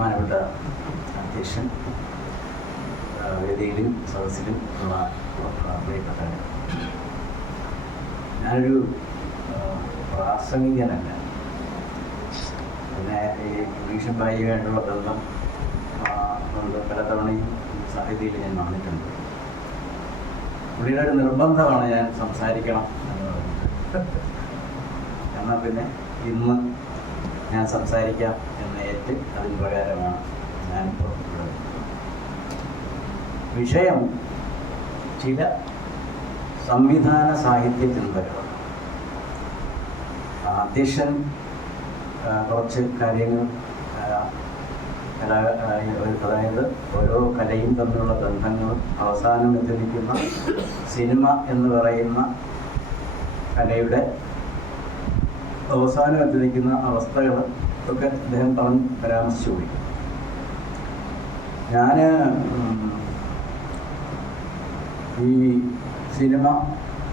ബഹുമാനപ്പെട്ട അധ്യക്ഷൻ, വേദിയിലും സദസ്സിലും ഉള്ള പ്രിയപ്പെട്ടവർ, ഞാനൊരു പ്രാസംഗികനല്ല. പിന്നെ ഈ ഇംഗ്ലീഷും ഭായികമായിട്ടുള്ള ബന്ധം കൊണ്ട് പലതവണയും സാഹിത്യത്തിൽ ഞാൻ വന്നിട്ടുണ്ട്. പുള്ളിയുടെ ഒരു നിർബന്ധമാണ് ഞാൻ സംസാരിക്കണം എന്ന് പറയുന്നത്. എന്നാൽ പിന്നെ ഇന്ന് ഞാൻ സംസാരിക്കാം എന്ന് ഏറ്റ് അതിന് പ്രകാരമാണ് ഞാനിപ്പോൾ വിഷയം ചില സംവിധാന സാഹിത്യ ചിന്തകൾ. അധ്യക്ഷൻ കുറച്ച് കാര്യങ്ങൾ അതായത് ഓരോ കലയും തമ്മിലുള്ള ബന്ധങ്ങളും അവസാനം എത്തിരിക്കുന്ന സിനിമ എന്ന് പറയുന്ന കലയുടെ അവസാനം എത്തിരിക്കുന്ന അവസ്ഥകൾ ഒക്കെ അദ്ദേഹം പരാമർശിച്ചു പോയി. ഞാൻ ഈ സിനിമ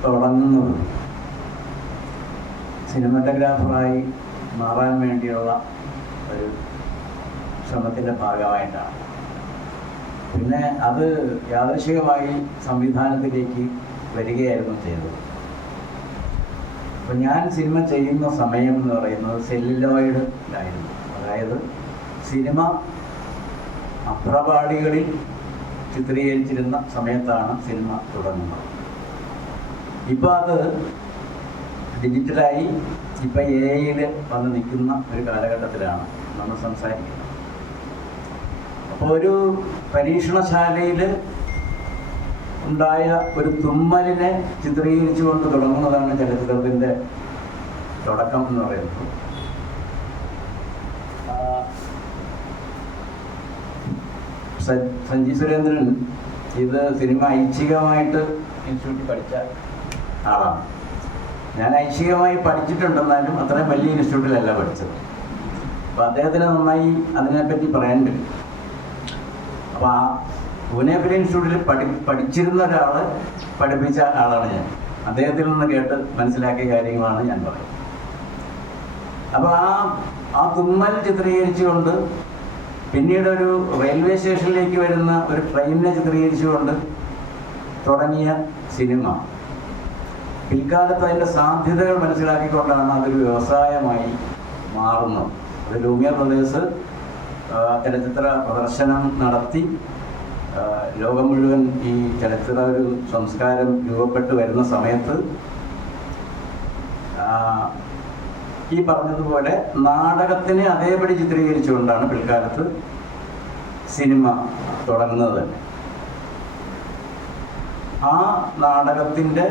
തുടങ്ങുന്നത് സിനിമാറ്റോഗ്രാഫറായി മാറാൻ വേണ്ടിയുള്ള ഒരു ശ്രമത്തിൻ്റെ ഭാഗമായിട്ടാണ്. പിന്നെ അത് യാദൃശ്ചികമായി സംവിധാനത്തിലേക്ക് വരികയായിരുന്നു ചെയ്തത്. അപ്പം ഞാൻ സിനിമ ചെയ്യുന്ന സമയം എന്ന് പറയുന്നത് സെല്ലുലോയിഡിലായിരുന്നു. അതായത് സിനിമ അപ്രപാളികളിൽ ചിത്രീകരിച്ചിരുന്ന സമയത്താണ് സിനിമ തുടങ്ങുന്നത്. ഇപ്പോൾ അത് ഡിജിറ്റലായി ഇപ്പം AI വന്ന് നിൽക്കുന്ന ഒരു കാലഘട്ടത്തിലാണ് നമ്മൾ സംസാരിക്കുന്നത്. അപ്പോൾ ഒരു പരീക്ഷണശാലയിൽ ഉണ്ടായ ഒരു തുമ്മലിനെ ചിത്രീകരിച്ചുകൊണ്ട് തുടങ്ങുന്നതാണ് ചലച്ചിത്രത്തിൻ്റെ തുടക്കം എന്ന് പറയുന്നത്. സഞ്ജി സുരേന്ദ്രൻ ഇത് സിനിമ ഐച്ഛികമായിട്ട് ഇൻസ്റ്റിറ്റ്യൂട്ടിൽ പഠിച്ച ആളാണ്. ഞാൻ ഐച്ഛികമായി പഠിച്ചിട്ടുണ്ടെന്നാലും അത്രയും വലിയ ഇൻസ്റ്റിറ്റ്യൂട്ടിലല്ല പഠിച്ചത്. അപ്പോൾ അദ്ദേഹത്തിന് നന്നായി അതിനെപ്പറ്റി പറയാൻ പറ്റും. അപ്പോൾ ആ പൂനെ ഫിലിം ഇൻസ്റ്റിറ്റ്യൂട്ടിൽ പഠിച്ചിരുന്ന ഒരാൾ പഠിപ്പിച്ച ആളാണ് ഞാൻ. അദ്ദേഹത്തിൽ നിന്ന് കേട്ട് മനസ്സിലാക്കിയ കാര്യങ്ങളാണ് ഞാൻ പറയുന്നത്. അപ്പോൾ ആ തുമ്മൽ ചിത്രീകരിച്ചുകൊണ്ട് പിന്നീട് ഒരു റെയിൽവേ സ്റ്റേഷനിലേക്ക് വരുന്ന ഒരു ട്രെയിനിനെ ചിത്രീകരിച്ചുകൊണ്ട് തുടങ്ങിയ സിനിമ പിൽക്കാലത്ത് അതിൻ്റെ സാധ്യതകൾ മനസ്സിലാക്കിക്കൊണ്ടാണ് അതൊരു വ്യവസായമായി മാറുന്നത്. അത് ലൂമിയർ ബ്രദേഴ്സ് ചലച്ചിത്ര പ്രദർശനം നടത്തി ലോകം മുഴുവൻ ഈ ചലച്ചിത്ര ഒരു സംസ്കാരം രൂപപ്പെട്ട് വരുന്ന സമയത്ത് ഈ പറഞ്ഞതുപോലെ നാടകത്തിനെ അതേപടി ചിത്രീകരിച്ചുകൊണ്ടാണ് പിൽക്കാലത്ത് സിനിമ തുടങ്ങുന്നത് തന്നെ. ആ നാടകത്തിൻ്റെ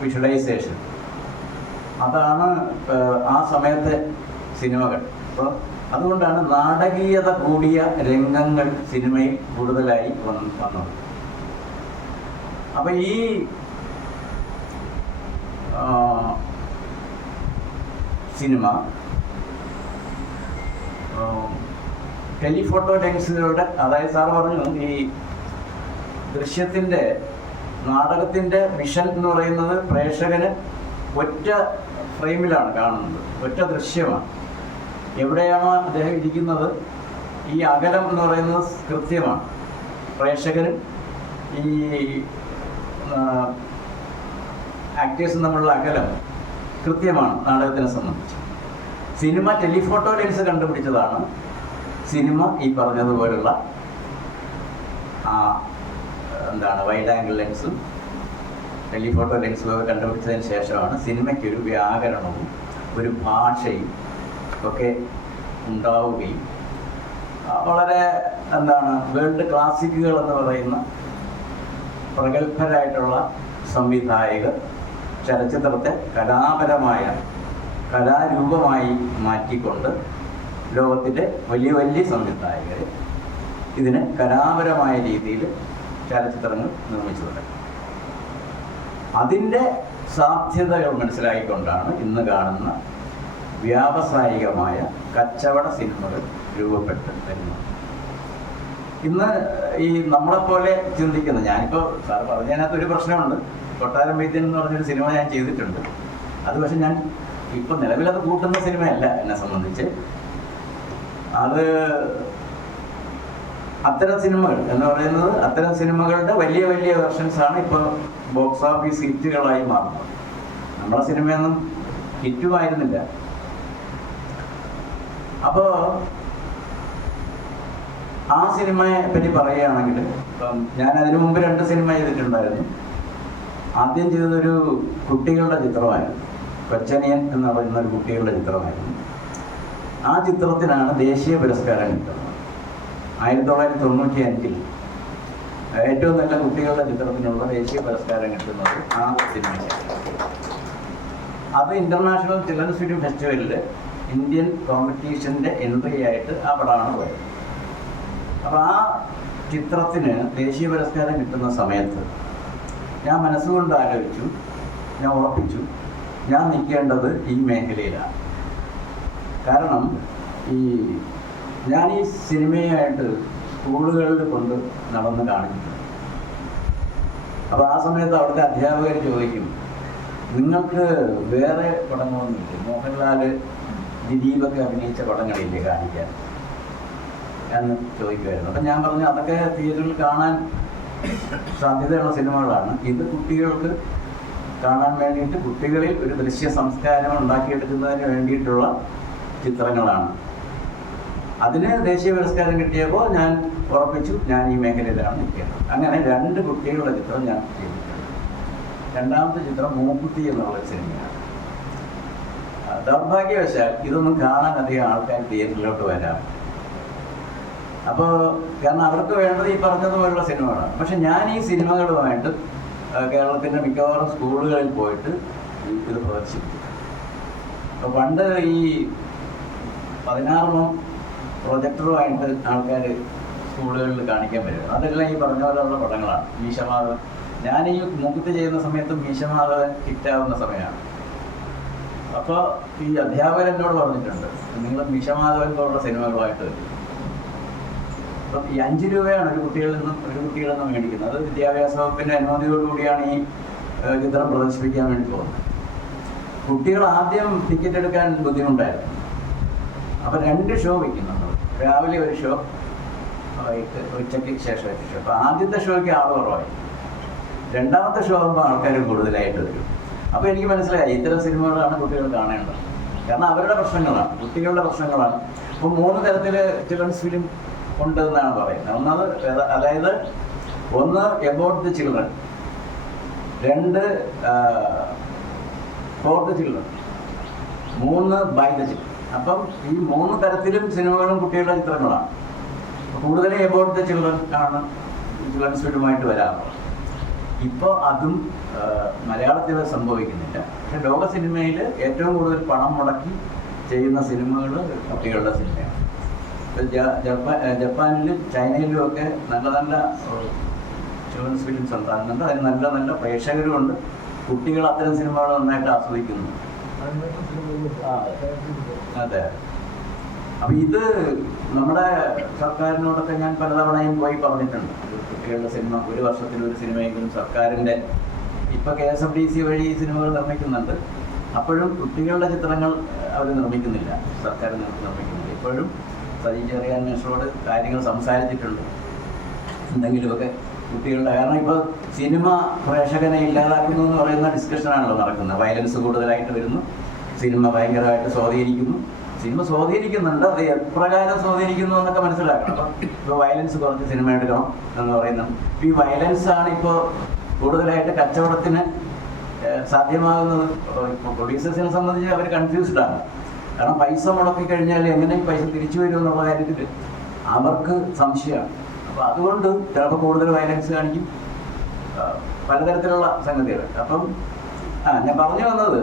വിഷ്വലൈസേഷൻ അതാണ് ആ സമയത്തെ സിനിമകൾ. അപ്പോൾ അതുകൊണ്ടാണ് നാടകീയത കൂടിയ രംഗങ്ങൾ സിനിമയിൽ കൂടുതലായി വന്നത്. അപ്പം ഈ സിനിമ ടെലിഫോട്ടോ ലെൻസുകളുടെ, അതായത് സാർ പറഞ്ഞു ഈ ദൃശ്യത്തിൻ്റെ നാടകത്തിൻ്റെ വിഷൻ എന്ന് പറയുന്നത് പ്രേക്ഷകന് ഒറ്റ ഫ്രെയിമിലാണ് കാണുന്നത്, ഒറ്റ ദൃശ്യമാണ്. എവിടെയാണോ അദ്ദേഹം ഇരിക്കുന്നത് ഈ അകലം എന്ന് പറയുന്നത് കൃത്യമാണ്. പ്രേക്ഷകനും ഈ ആക്ടേഴ്സും തമ്മിലുള്ള അകലം കൃത്യമാണ് നാടകത്തിനെ സംബന്ധിച്ച്. സിനിമ ടെലിഫോട്ടോ ലെൻസ് കണ്ടുപിടിച്ചതാണ്. സിനിമ ഈ പറഞ്ഞതുപോലുള്ള വൈഡ് ആംഗിൾ ലെൻസും ടെലിഫോട്ടോ ലെൻസും ഒക്കെ കണ്ടുപിടിച്ചതിന് ശേഷമാണ് സിനിമയ്ക്കൊരു വ്യാകരണവും ഒരു ഭാഷയും ഒക്കെ ഉണ്ടാവുകയും വളരെ വേൾഡ് ക്ലാസിക്കുകൾ എന്ന് പറയുന്ന പ്രഗത്ഭരായിട്ടുള്ള സംവിധായകർ ചലച്ചിത്രത്തെ കലാപരമായ കലാരൂപമായി മാറ്റിക്കൊണ്ട് ലോകത്തിലെ വലിയ വലിയ സംവിധായകർ ഇതിന് കലാപരമായ രീതിയിൽ ചലച്ചിത്രങ്ങൾ നിർമ്മിച്ചു തുടങ്ങി. അതിൻ്റെ സാധ്യതകൾ മനസ്സിലാക്കിക്കൊണ്ടാണ് ഇന്ന് കാണുന്ന വ്യാവസായികമായ കച്ചവട സിനിമകൾ രൂപപ്പെട്ട് വരുന്നത്. ഇന്ന് ഈ നമ്മളെപ്പോലെ ചിന്തിക്കുന്ന, ഞാനിപ്പോൾ സാർ പറഞ്ഞതിനകത്ത് ഒരു പ്രശ്നമുണ്ട്. കൊട്ടാരം വൈദ്യൻ എന്ന് പറഞ്ഞൊരു സിനിമ ഞാൻ ചെയ്തിട്ടുണ്ട്. അത് പക്ഷെ ഞാൻ ഇപ്പം നിലവിലത് കൂട്ടുന്ന സിനിമയല്ല എന്നെ സംബന്ധിച്ച്. അത് അത്തരം സിനിമകൾ എന്ന് പറയുന്നത് അത്തരം സിനിമകളുടെ വലിയ വലിയ വെർഷൻസാണ് ഇപ്പോൾ ബോക്സ് ഓഫീസ് ഹിറ്റുകളായി മാറുന്നത്. നമ്മളെ സിനിമയൊന്നും ഹിറ്റുമായിരുന്നില്ല. അപ്പോൾ ആ സിനിമയെ പറ്റി പറയുകയാണെങ്കിൽ, ഇപ്പം ഞാൻ അതിനു മുമ്പ് 2 സിനിമ ചെയ്തിട്ടുണ്ടായിരുന്നു. ആദ്യം ചെയ്തതൊരു കുട്ടികളുടെ ചിത്രമായിരുന്നു, കൊച്ചനിയൻ എന്ന് പറയുന്ന ഒരു കുട്ടികളുടെ ചിത്രമായിരുന്നു. ആ ചിത്രത്തിനാണ് ദേശീയ പുരസ്കാരം കിട്ടുന്നത്. 1995 ഏറ്റവും നല്ല കുട്ടികളുടെ ചിത്രത്തിനുള്ള ദേശീയ പുരസ്കാരം കിട്ടുന്നത് ആ സിനിമയ്ക്ക്. അത് ഇന്റർനാഷണൽ ചിൽഡ്രൻസ് ഫിലിം ഫെസ്റ്റിവലിൽ ഇന്ത്യൻ കോമ്പറ്റീഷൻ്റെ എൻട്രി ആയിട്ട് ആ പടമാണ് പോയത്. അപ്പോൾ ആ ചിത്രത്തിന് ദേശീയ പുരസ്കാരം കിട്ടുന്ന സമയത്ത് ഞാൻ മനസ്സുകൊണ്ട് ആലോചിച്ചു, ഞാൻ ഉറപ്പിച്ചു, ഞാൻ നിൽക്കേണ്ടത് ഈ മേഖലയിലാണ്. കാരണം ഞാൻ ഈ സിനിമയായിട്ട് സ്കൂളുകളിൽ കൊണ്ട് നടന്ന് കാണിച്ചിട്ടുണ്ട്. അപ്പോൾ ആ സമയത്ത് അവിടുത്തെ അധ്യാപകർ ചോദിക്കും, നിങ്ങൾക്ക് വേറെ പടങ്ങളൊന്നുമില്ലേ, മോഹൻലാൽ ദിലീപൊക്കെ അഭിനയിച്ച പടങ്ങളില്ലേ കാണിക്കാൻ എന്ന് ചോദിക്കുമായിരുന്നു. അപ്പം ഞാൻ പറഞ്ഞു, അതൊക്കെ തിയേറ്ററിൽ കാണാൻ സാധ്യതയുള്ള സിനിമകളാണ്. ഇത് കുട്ടികൾക്ക് കാണാൻ വേണ്ടിയിട്ട്, കുട്ടികളിൽ ഒരു ദൃശ്യ സംസ്കാരം ഉണ്ടാക്കിയെടുക്കുന്നതിന് വേണ്ടിയിട്ടുള്ള ചിത്രങ്ങളാണ്. അതിന് ദേശീയ പുരസ്കാരം കിട്ടിയപ്പോൾ ഞാൻ ഉറപ്പിച്ചു, ഞാൻ ഈ മേഖലയിലാണ് നിൽക്കുന്നത്. അങ്ങനെ 2 കുട്ടികളുടെ ചിത്രം ഞാൻ ചെയ്തിട്ടുണ്ട്. രണ്ടാമത്തെ ചിത്രം മൂക്കുത്തി എന്നുള്ള സിനിമയാണ്. ദൗർഭാഗ്യവശാൽ ഇതൊന്നും കാണാൻ അധികം ആൾക്കാർ തിയേറ്ററിലോട്ട് വരാം. അപ്പോൾ കാരണം അവർക്ക് വേണ്ടത് ഈ പറഞ്ഞതുപോലുള്ള സിനിമകളാണ്. പക്ഷെ ഞാൻ ഈ സിനിമകളുമായിട്ട് കേരളത്തിൻ്റെ മിക്കവാറും സ്കൂളുകളിൽ പോയിട്ട് ഇത് പ്രദർശിപ്പിക്കും. അപ്പോൾ പണ്ട് ഈ 16 പ്രൊജക്ടറുമായിട്ട് ആൾക്കാർ സ്കൂളുകളിൽ കാണിക്കാൻ വരുന്നത്, അതെല്ലാം ഈ പറഞ്ഞ പോലെയുള്ള പടങ്ങളാണ്. മീശമാധവൻ, ഞാൻ ഈ മൂക്കുത്തി ചെയ്യുന്ന സമയത്ത് മീശമാധവൻ ഹിറ്റാവുന്ന സമയമാണ്. അപ്പോൾ ഈ അധ്യാപകർ എന്നോട് പറഞ്ഞിട്ടുണ്ട്, നിങ്ങൾ മീശമാധവൻ പോലുള്ള സിനിമകളുമായിട്ട് വരും. അപ്പം ഈ 5 രൂപയാണ് ഒരു കുട്ടികളിൽ നിന്നും മേടിക്കുന്നത്. അത് വിദ്യാഭ്യാസ വകുപ്പിൻ്റെ അനുമതിയോടുകൂടിയാണ് ഈ ചിത്രം പ്രദർശിപ്പിക്കാൻ വേണ്ടി പോകുന്നത്. കുട്ടികൾ ആദ്യം ടിക്കറ്റ് എടുക്കാൻ ബുദ്ധിമുട്ടായിരുന്നു. അപ്പം 2 ഷോ വയ്ക്കുന്നുണ്ട്. രാവിലെ ഒരു ഷോ, ഉച്ചയ്ക്ക് ശേഷം ഒരു ഷോ. അപ്പോൾ ആദ്യത്തെ ഷോയ്ക്ക് ആൾ കുറവായി. രണ്ടാമത്തെ ഷോ ആകുമ്പോൾ ആൾക്കാർ കൂടുതലായിട്ട് വരും. അപ്പോൾ എനിക്ക് മനസ്സിലായി ഇത്തരം സിനിമകളാണ് കുട്ടികൾ കാണേണ്ടത്. കാരണം അവരുടെ പ്രശ്നങ്ങളാണ്, കുട്ടികളുടെ പ്രശ്നങ്ങളാണ്. ഇപ്പോൾ 3 തരത്തിൽ ചിൽഡ്രൻസ് ഫിലിം ഉണ്ട് എന്നാണ് പറയുന്നത്. അതായത് 1 about the children, 2 for the children, 3 by the children. അപ്പം ഈ 3 തരത്തിലും സിനിമകളും കുട്ടികളുടെ ചിത്രങ്ങളാണ്. കൂടുതലും എബൌട്ട് ദ ചിൽഡ്രൻ ആണ് ചിൽഡ്രൻസ് ഫിലിമായിട്ട് വരാറുള്ളത്. ഇപ്പോൾ അതും മലയാളത്തിൽ സംഭവിക്കുന്നില്ല. പക്ഷെ ലോക സിനിമയിൽ ഏറ്റവും കൂടുതൽ പണം മുടക്കി ചെയ്യുന്ന സിനിമകൾ കുട്ടികളുടെ സിനിമയാണ്. ജപ്പാനിലും ചൈനയിലും ഒക്കെ നല്ല നല്ല ചിൽഡ്രൻസ് ഫിലിംസ് ഉണ്ടാകുന്നുണ്ട്. അതിന് നല്ല നല്ല പ്രേക്ഷകരുമുണ്ട്. കുട്ടികൾ അത്തരം സിനിമകൾ നന്നായിട്ട് ആസ്വദിക്കുന്നു. അതെ. അപ്പം ഇത് നമ്മുടെ സർക്കാരിനോടൊക്കെ ഞാൻ പലതവണയും പോയി പറഞ്ഞിട്ടുണ്ട്. കുട്ടികളുടെ സിനിമ, ഒരു വർഷത്തിൽ ഒരു സിനിമയെങ്കിലും സർക്കാരിൻ്റെ, ഇപ്പം KSFDC വഴി ഈ സിനിമകൾ നിർമ്മിക്കുന്നുണ്ട്. അപ്പോഴും കുട്ടികളുടെ ചിത്രങ്ങൾ അവർ നിർമ്മിക്കുന്നില്ല, സർക്കാർ നിർമ്മിക്കുന്നില്ല. ഇപ്പോഴും സജി ചെറിയാൻ മിനിസ്റ്ററോട് കാര്യങ്ങൾ സംസാരിച്ചിട്ടുണ്ട്, എന്തെങ്കിലുമൊക്കെ കുട്ടികളുടെ. കാരണം ഇപ്പോൾ സിനിമ പ്രേക്ഷകനെ ഇല്ലാതാക്കുന്നു എന്ന് പറയുന്ന ഡിസ്കഷനാണല്ലോ നടക്കുന്നത്. വയലൻസ് കൂടുതലായിട്ട് വരുന്നു, സിനിമ ഭയങ്കരമായിട്ട് സ്വാധീനിക്കുന്നു. സിനിമ സ്വാധീനിക്കുന്നുണ്ട്, അത് എപ്രകാരം സ്വാധീനിക്കുന്നു എന്നൊക്കെ മനസ്സിലാക്കണം. അപ്പം ഇപ്പോൾ വയലൻസ് കുറച്ച് സിനിമ എടുക്കണം എന്ന് പറയുന്നത്, ഈ വയലൻസാണ് ഇപ്പോൾ കൂടുതലായിട്ട് കച്ചവടത്തിന് സാധ്യമാകുന്നത്. ഇപ്പോൾ പ്രൊഡ്യൂസേഴ്സിനെ സംബന്ധിച്ച് അവർ കൺഫ്യൂസ്ഡാണ്. കാരണം പൈസ മുടക്കി കഴിഞ്ഞാൽ എങ്ങനെ പൈസ തിരിച്ചു വരും എന്നുള്ള കാര്യത്തിൽ അവർക്ക് സംശയമാണ്. അപ്പോൾ അതുകൊണ്ട് ചിലപ്പോൾ കൂടുതൽ വയലൻസ് കാണിക്കും, പലതരത്തിലുള്ള സംഗതികൾ. അപ്പം ഞാൻ പറഞ്ഞു വന്നത്,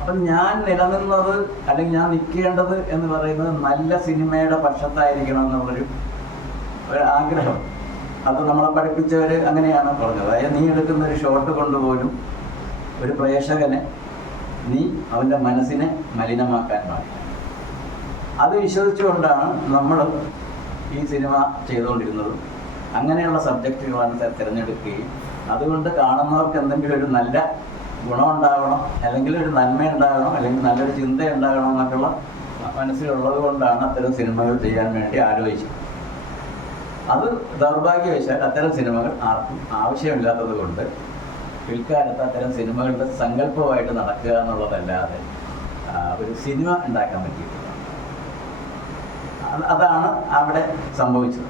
അപ്പം ഞാൻ നിലനിന്നത് അല്ലെങ്കിൽ ഞാൻ നിൽക്കേണ്ടത് എന്ന് പറയുന്നത് നല്ല സിനിമയുടെ പക്ഷത്തായിരിക്കണം എന്നുള്ളൊരു ആഗ്രഹം. അത് നമ്മളെ പഠിപ്പിച്ചവർ അങ്ങനെയാണ് പറഞ്ഞത്. അതായത് നീ എടുക്കുന്ന ഒരു ഷോട്ട് കൊണ്ടുപോലും ഒരു പ്രേക്ഷകനെ നീ അവൻ്റെ മനസ്സിനെ മലിനമാക്കാൻ പാടില്ല. അത് വിശ്വസിച്ചുകൊണ്ടാണ് നമ്മൾ ഈ സിനിമ ചെയ്തുകൊണ്ടിരുന്നത്. അങ്ങനെയുള്ള സബ്ജക്റ്റുകളാണ് തിരഞ്ഞെടുക്കുകയും അതുകൊണ്ട് കാണുന്നവർക്ക് എന്തെങ്കിലും ഒരു നല്ല ഗുണം ഉണ്ടാകണം, അല്ലെങ്കിൽ ഒരു നന്മ ഉണ്ടാകണം, അല്ലെങ്കിൽ നല്ലൊരു ചിന്ത ഉണ്ടാകണം എന്നൊക്കെയുള്ള മനസ്സിലുള്ളത് കൊണ്ടാണ് അത്തരം സിനിമകൾ ചെയ്യാൻ വേണ്ടി ആലോചിച്ചത്. അത് ദൗർഭാഗ്യവശാൽ അത്തരം സിനിമകൾ ആർക്കും ആവശ്യമില്ലാത്തത് കൊണ്ട് പിൽക്കാലത്ത് അത്തരം സിനിമകളുടെ സങ്കല്പമായിട്ട് നടക്കുക എന്നുള്ളതല്ലാതെ ഒരു സിനിമ ഉണ്ടാക്കാൻ പറ്റിയിട്ടില്ല. അതാണ് അവിടെ സംഭവിച്ചത്.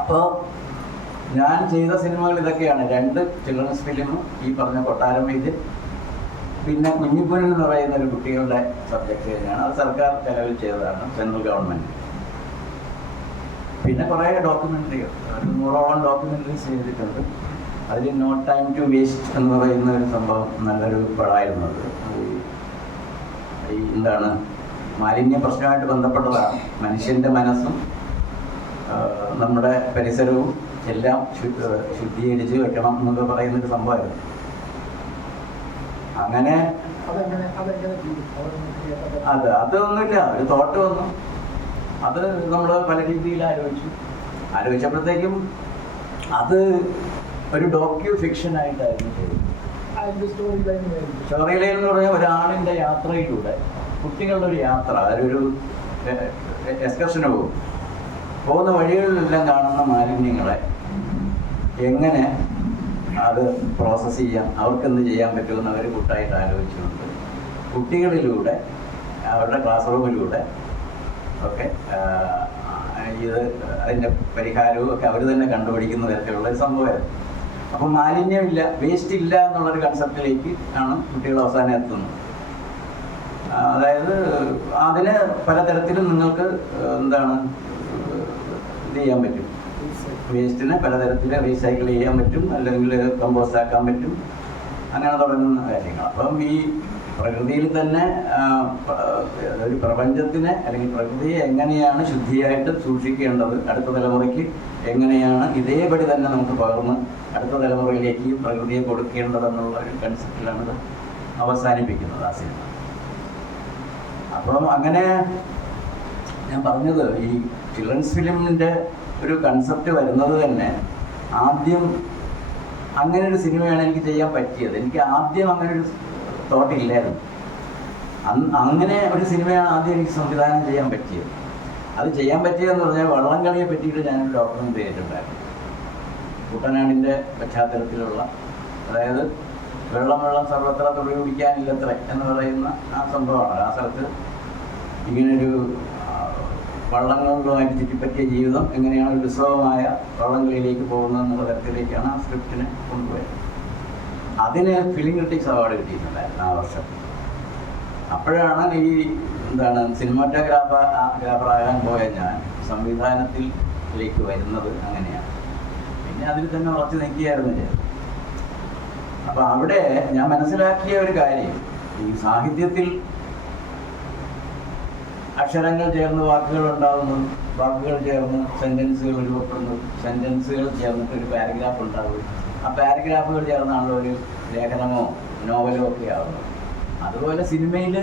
അപ്പോൾ ഞാൻ ചെയ്ത സിനിമകൾ ഇതൊക്കെയാണ്. 2 ചിൽഡ്രൻസ് ഫിലിം, ഈ പറഞ്ഞ കൊട്ടാരം വൈദ്യൻ, പിന്നെ കുഞ്ഞിപ്പുരൻ എന്ന് പറയുന്ന ഒരു കുട്ടികളുടെ സബ്ജക്റ്റ് തന്നെയാണ്. അത് സർക്കാർ ചെലവിൽ ചെയ്തതാണ്, സെൻട്രൽ ഗവൺമെൻറ്. പിന്നെ കുറേ ഡോക്യുമെൻ്ററികൾ, 100ഓളം ഡോക്യുമെൻ്ററീസ് ചെയ്തിട്ടുണ്ട്. അതിൽ നോ ടൈം ടു വേസ്റ്റ് എന്ന് പറയുന്ന ഒരു സംഭവം നല്ലൊരു പടമായിരുന്നു. അത് ഈ എന്താണ്, മാലിന്യ പ്രശ്നമായിട്ട് ബന്ധപ്പെട്ടതാണ്. മനുഷ്യൻ്റെ മനസ്സും നമ്മുടെ പരിസരവും എല്ലാം ശുദ്ധീകരിച്ച് വെക്കണം എന്നൊക്കെ പറയുന്നൊരു സംഭവമായിരുന്നു. അങ്ങനെ അതൊന്നുമില്ല, ഒരു തോട്ട് വന്നു. അത് നമ്മൾ പല രീതിയിൽ ആലോചിച്ചപ്പോഴത്തേക്കും അത് ഒരു ഡോക്യു ഫിക്ഷൻ ആയിട്ടായിരുന്നു ചെയ്തത്. സ്റ്റോറി ലൈൻ എന്ന് പറഞ്ഞാൽ ഒരാളിൻ്റെ യാത്രയിലൂടെ, കുട്ടികളുടെ ഒരു യാത്ര, അതൊരു എക്സ്കർഷന് പോകുന്ന വഴികളിലെല്ലാം കാണുന്ന മാലിന്യങ്ങളെ എങ്ങനെ അത് പ്രോസസ്സ് ചെയ്യാം, അവർക്കെന്ത് ചെയ്യാൻ പറ്റുമെന്ന് അവർ കൂട്ടായിട്ട് ആലോചിച്ചുകൊണ്ട് കുട്ടികളിലൂടെ, അവരുടെ ക്ലാസ് റൂമിലൂടെ ഒക്കെ ഇത് അതിൻ്റെ പരിഹാരവും ഒക്കെ അവർ തന്നെ കണ്ടുപിടിക്കുന്ന തരത്തിലുള്ള ഒരു സംഭവമായിരുന്നു. അപ്പം മാലിന്യമില്ല, വേസ്റ്റ് ഇല്ല എന്നുള്ളൊരു കൺസെപ്റ്റിലേക്ക് ആണ് കുട്ടികൾ അവസാനം എത്തുന്നത്. അതായത് അതിന് പലതരത്തിലും നിങ്ങൾക്ക് എന്താണ് ഇത് ചെയ്യാൻ പറ്റും. വേസ്റ്റിനെ പലതരത്തിൽ റീസൈക്കിൾ ചെയ്യാൻ പറ്റും, അല്ലെങ്കിൽ കമ്പോസ്റ്റ് ആക്കാൻ പറ്റും, അങ്ങനെ തുടങ്ങുന്ന കാര്യങ്ങൾ. അപ്പം ഈ പ്രകൃതിയിൽ തന്നെ ഒരു പ്രപഞ്ചത്തിനെ അല്ലെങ്കിൽ പ്രകൃതിയെ എങ്ങനെയാണ് ശുദ്ധിയായിട്ട് സൂക്ഷിക്കേണ്ടത്, അടുത്ത തലമുറയ്ക്ക് എങ്ങനെയാണ് ഇതേപടി തന്നെ നമുക്ക് പകർന്ന് അടുത്ത തലമുറയിലേക്ക് പ്രകൃതിയെ കൊടുക്കേണ്ടതെന്നുള്ള ഒരു കൺസെപ്റ്റിലാണ് അവസാനിപ്പിക്കുന്നത് ആ സിനിമ. അപ്പം അങ്ങനെ ഞാൻ പറഞ്ഞത്, ഈ ചിൽഡ്രൻസ് ഫിലിമിൻ്റെ ഒരു കൺസെപ്റ്റ് വരുന്നത് തന്നെ ആദ്യം അങ്ങനെ ഒരു സിനിമയാണ് എനിക്ക് ചെയ്യാൻ പറ്റിയത്. എനിക്ക് ആദ്യം അങ്ങനെ ഒരു തോട്ടില്ലായിരുന്നു. അങ്ങനെ ഒരു സിനിമയാണ് ആദ്യം എനിക്ക് സംവിധാനം ചെയ്യാൻ പറ്റിയത്. അത് ചെയ്യാൻ പറ്റിയതെന്ന് പറഞ്ഞാൽ വള്ളംകളിയെ പറ്റിയിട്ട് ഞാനൊരു ഡോക്യുമെൻ്ററി ചെയ്തിട്ടുണ്ടായിരുന്നു. കുട്ടനാടിൻ്റെ പശ്ചാത്തലത്തിലുള്ള, അതായത് വെള്ളം സർവത്ര തുള്ളി കുടിക്കാനില്ലത്ര എന്ന് പറയുന്ന ആ സംഭവമാണ്. ആ സ്ഥലത്ത് ഇങ്ങനൊരു വള്ളങ്ങളുമായിട്ട് ചുറ്റിപ്പറ്റിയ ജീവിതം എങ്ങനെയാണ് ഒരു ഉത്സവമായ വള്ളംകളിയിലേക്ക് പോകുന്നത് എന്നുള്ള തരത്തിലേക്കാണ് ആ സ്ക്രിപ്റ്റിനെ കൊണ്ടുപോയത്. അതിന് ഫിലിം ക്രിറ്റിക്സ് അവാർഡ് കിട്ടിയിട്ടുണ്ടായിരുന്നു ആ വർഷം. അപ്പോഴാണ് ഈ എന്താണ് സിനിമാറ്റോഗ്രാഫറാകാൻ പോയ ഞാൻ സംവിധാനത്തിലേക്ക് വരുന്നത്. അങ്ങനെയാണ്. പിന്നെ അതിൽ തന്നെ ഉറച്ചു നിൽക്കുകയായിരുന്നു ചെയ്തത്. അപ്പം അവിടെ ഞാൻ മനസ്സിലാക്കിയ ഒരു കാര്യം, ഈ സാഹിത്യത്തിൽ അക്ഷരങ്ങൾ ചേർന്ന് വാക്കുകൾ ഉണ്ടാകുന്നു, വാക്കുകൾ ചേർന്ന് സെൻറ്റൻസുകൾ രൂപപ്പെടുന്നു, സെൻറ്റൻസുകൾ ചേർന്നിട്ട് ഒരു പാരഗ്രാഫ് ഉണ്ടാകും, ആ പാരഗ്രാഫുകൾ ചേർന്നാണല്ലോ ഒരു ലേഖനമോ നോവലോ ഒക്കെ ആകുന്നത്. അതുപോലെ സിനിമയിൽ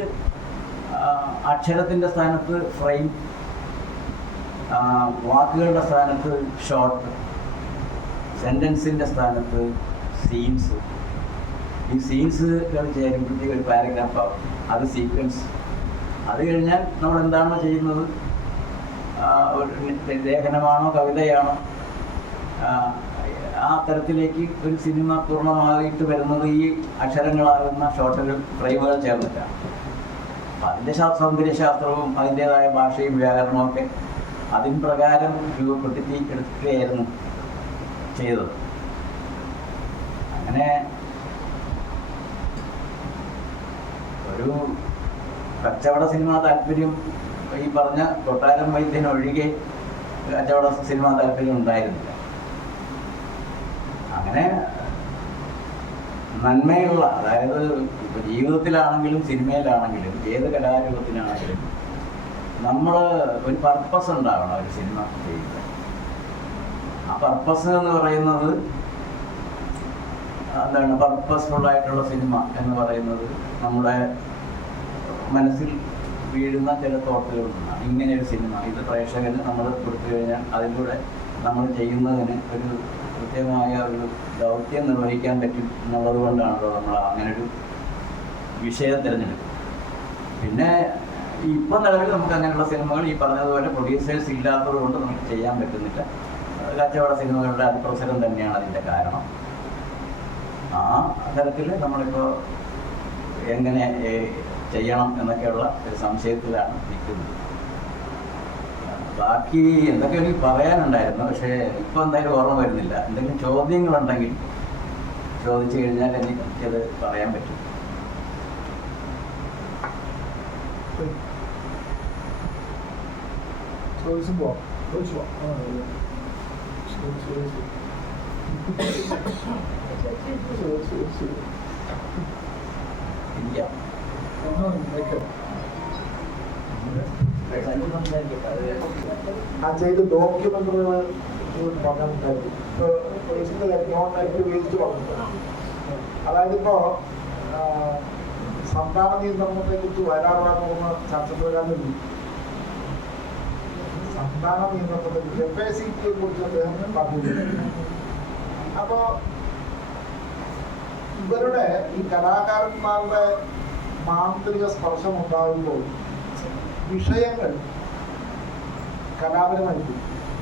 അക്ഷരത്തിൻ്റെ സ്ഥാനത്ത് ഫ്രെയിം, വാക്കുകളുടെ സ്ഥാനത്ത് ഷോട്ട്, സെൻറ്റൻസിൻ്റെ സ്ഥാനത്ത് സീൻസ്. ഈ സീൻസുകൾ ചേരുമ്പോഴത്തേക്ക് ഒരു പാരഗ്രാഫ് ആവും, അത് സീക്വൻസ്. അത് കഴിഞ്ഞാൽ നമ്മൾ എന്താണോ ചെയ്യുന്നത്, ഒരു ലേഖനമാണോ കവിതയാണോ, ആ തരത്തിലേക്ക് ഒരു സിനിമ പൂർണ്ണമായിട്ട് വരുന്നത് ഈ അക്ഷരങ്ങളാകുന്ന ഷോട്ടുകൾ, ഫ്രെയിമുകൾ ചേർന്നിട്ടാണ്. അപ്പം അതിൻ്റെ സൗന്ദര്യശാസ്ത്രവും അതിൻ്റേതായ ഭാഷയും വ്യാകരണവും ഒക്കെ അതിൻ പ്രകാരം രൂപപ്പെടുത്തി എടുക്കുകയായിരുന്നു ചെയ്തത്. അങ്ങനെ ഒരു കച്ചവട സിനിമാ താല്പര്യം, ഈ പറഞ്ഞ കൊട്ടാരം വൈദ്യൻ ഒഴികെ കച്ചവട സിനിമാ താല്പര്യം ഉണ്ടായിരുന്നില്ല. അങ്ങനെ നന്മയുള്ള, അതായത് ജീവിതത്തിലാണെങ്കിലും സിനിമയിലാണെങ്കിലും ഏത് കലാരൂപത്തിനാണെങ്കിലും നമ്മൾ ഒരു പർപ്പസ് ഉണ്ടാവണം ഒരു സിനിമ ചെയ്യുന്നത്. ആ പർപ്പസ് എന്ന് പറയുന്നത് എന്താണ്, പർപ്പസ്ഫുള്ളായിട്ടുള്ള സിനിമ എന്ന് പറയുന്നത് നമ്മുടെ മനസ്സിൽ വീഴുന്ന ചില തോട്ടുകളുണ്ടാണ്. ഇങ്ങനെ ഒരു സിനിമ ഇത് പ്രേക്ഷകന് നമ്മൾ കൊടുത്തു കഴിഞ്ഞാൽ അതിലൂടെ നമ്മൾ ചെയ്യുന്നതിന് ഒരു കൃത്യമായ ഒരു ദൗത്യം നിർവഹിക്കാൻ പറ്റും എന്നുള്ളത് കൊണ്ടാണല്ലോ നമ്മൾ അങ്ങനൊരു വിഷയം തിരഞ്ഞെടുക്കുന്നത്. പിന്നെ ഇപ്പം നിലവിൽ നമുക്ക് അങ്ങനെയുള്ള സിനിമകൾ ഈ പറഞ്ഞതുപോലെ പ്രൊഡ്യൂസേഴ്സ് ഇല്ലാത്തത് കൊണ്ട് നമുക്ക് ചെയ്യാൻ പറ്റുന്നില്ല. കച്ചവട സിനിമകളുടെ അതിപ്രസരം തന്നെയാണ് അതിൻ്റെ കാരണം. ആ തരത്തിൽ നമ്മളിപ്പോൾ എങ്ങനെ ചെയ്യണം എന്നൊക്കെയുള്ള ഒരു സംശയത്തിലാണ് നിൽക്കുന്നത്. ബാക്കി എന്തൊക്കെ എനിക്ക് പറയാനുണ്ടായിരുന്നു, പക്ഷേ ഇപ്പോൾ എന്തായാലും ഓർമ്മ വരുന്നില്ല. എന്തെങ്കിലും ചോദ്യങ്ങളുണ്ടെങ്കിൽ ചോദിച്ചു കഴിഞ്ഞാൽ എനിക്കത് പറയാൻ പറ്റും. ഇല്ല, ആ ചെയ്ത് ഡോക്യുമെന്ററികൾ പറഞ്ഞിട്ടുണ്ടായിരുന്നു. ഉപയോഗിച്ച് പറഞ്ഞിട്ടുണ്ട്. അതായത് ഇപ്പോ സന്താന നിയന്ത്രണത്തെ കുറിച്ച് വരാറാണ് ചർച്ചപ്രകാരം സന്താന നിയന്ത്രണത്തെ കുറിച്ച് FACTയെ കുറിച്ച് അദ്ദേഹം പറഞ്ഞിട്ടുണ്ട്. അപ്പോ ഇവരുടെ ഈ കലാകാരന്മാരുടെ മാന്ത്രിക സ്പർശം ഉണ്ടാകുമ്പോൾ വിഷയങ്ങൾ കലാപരമായിരിക്കും.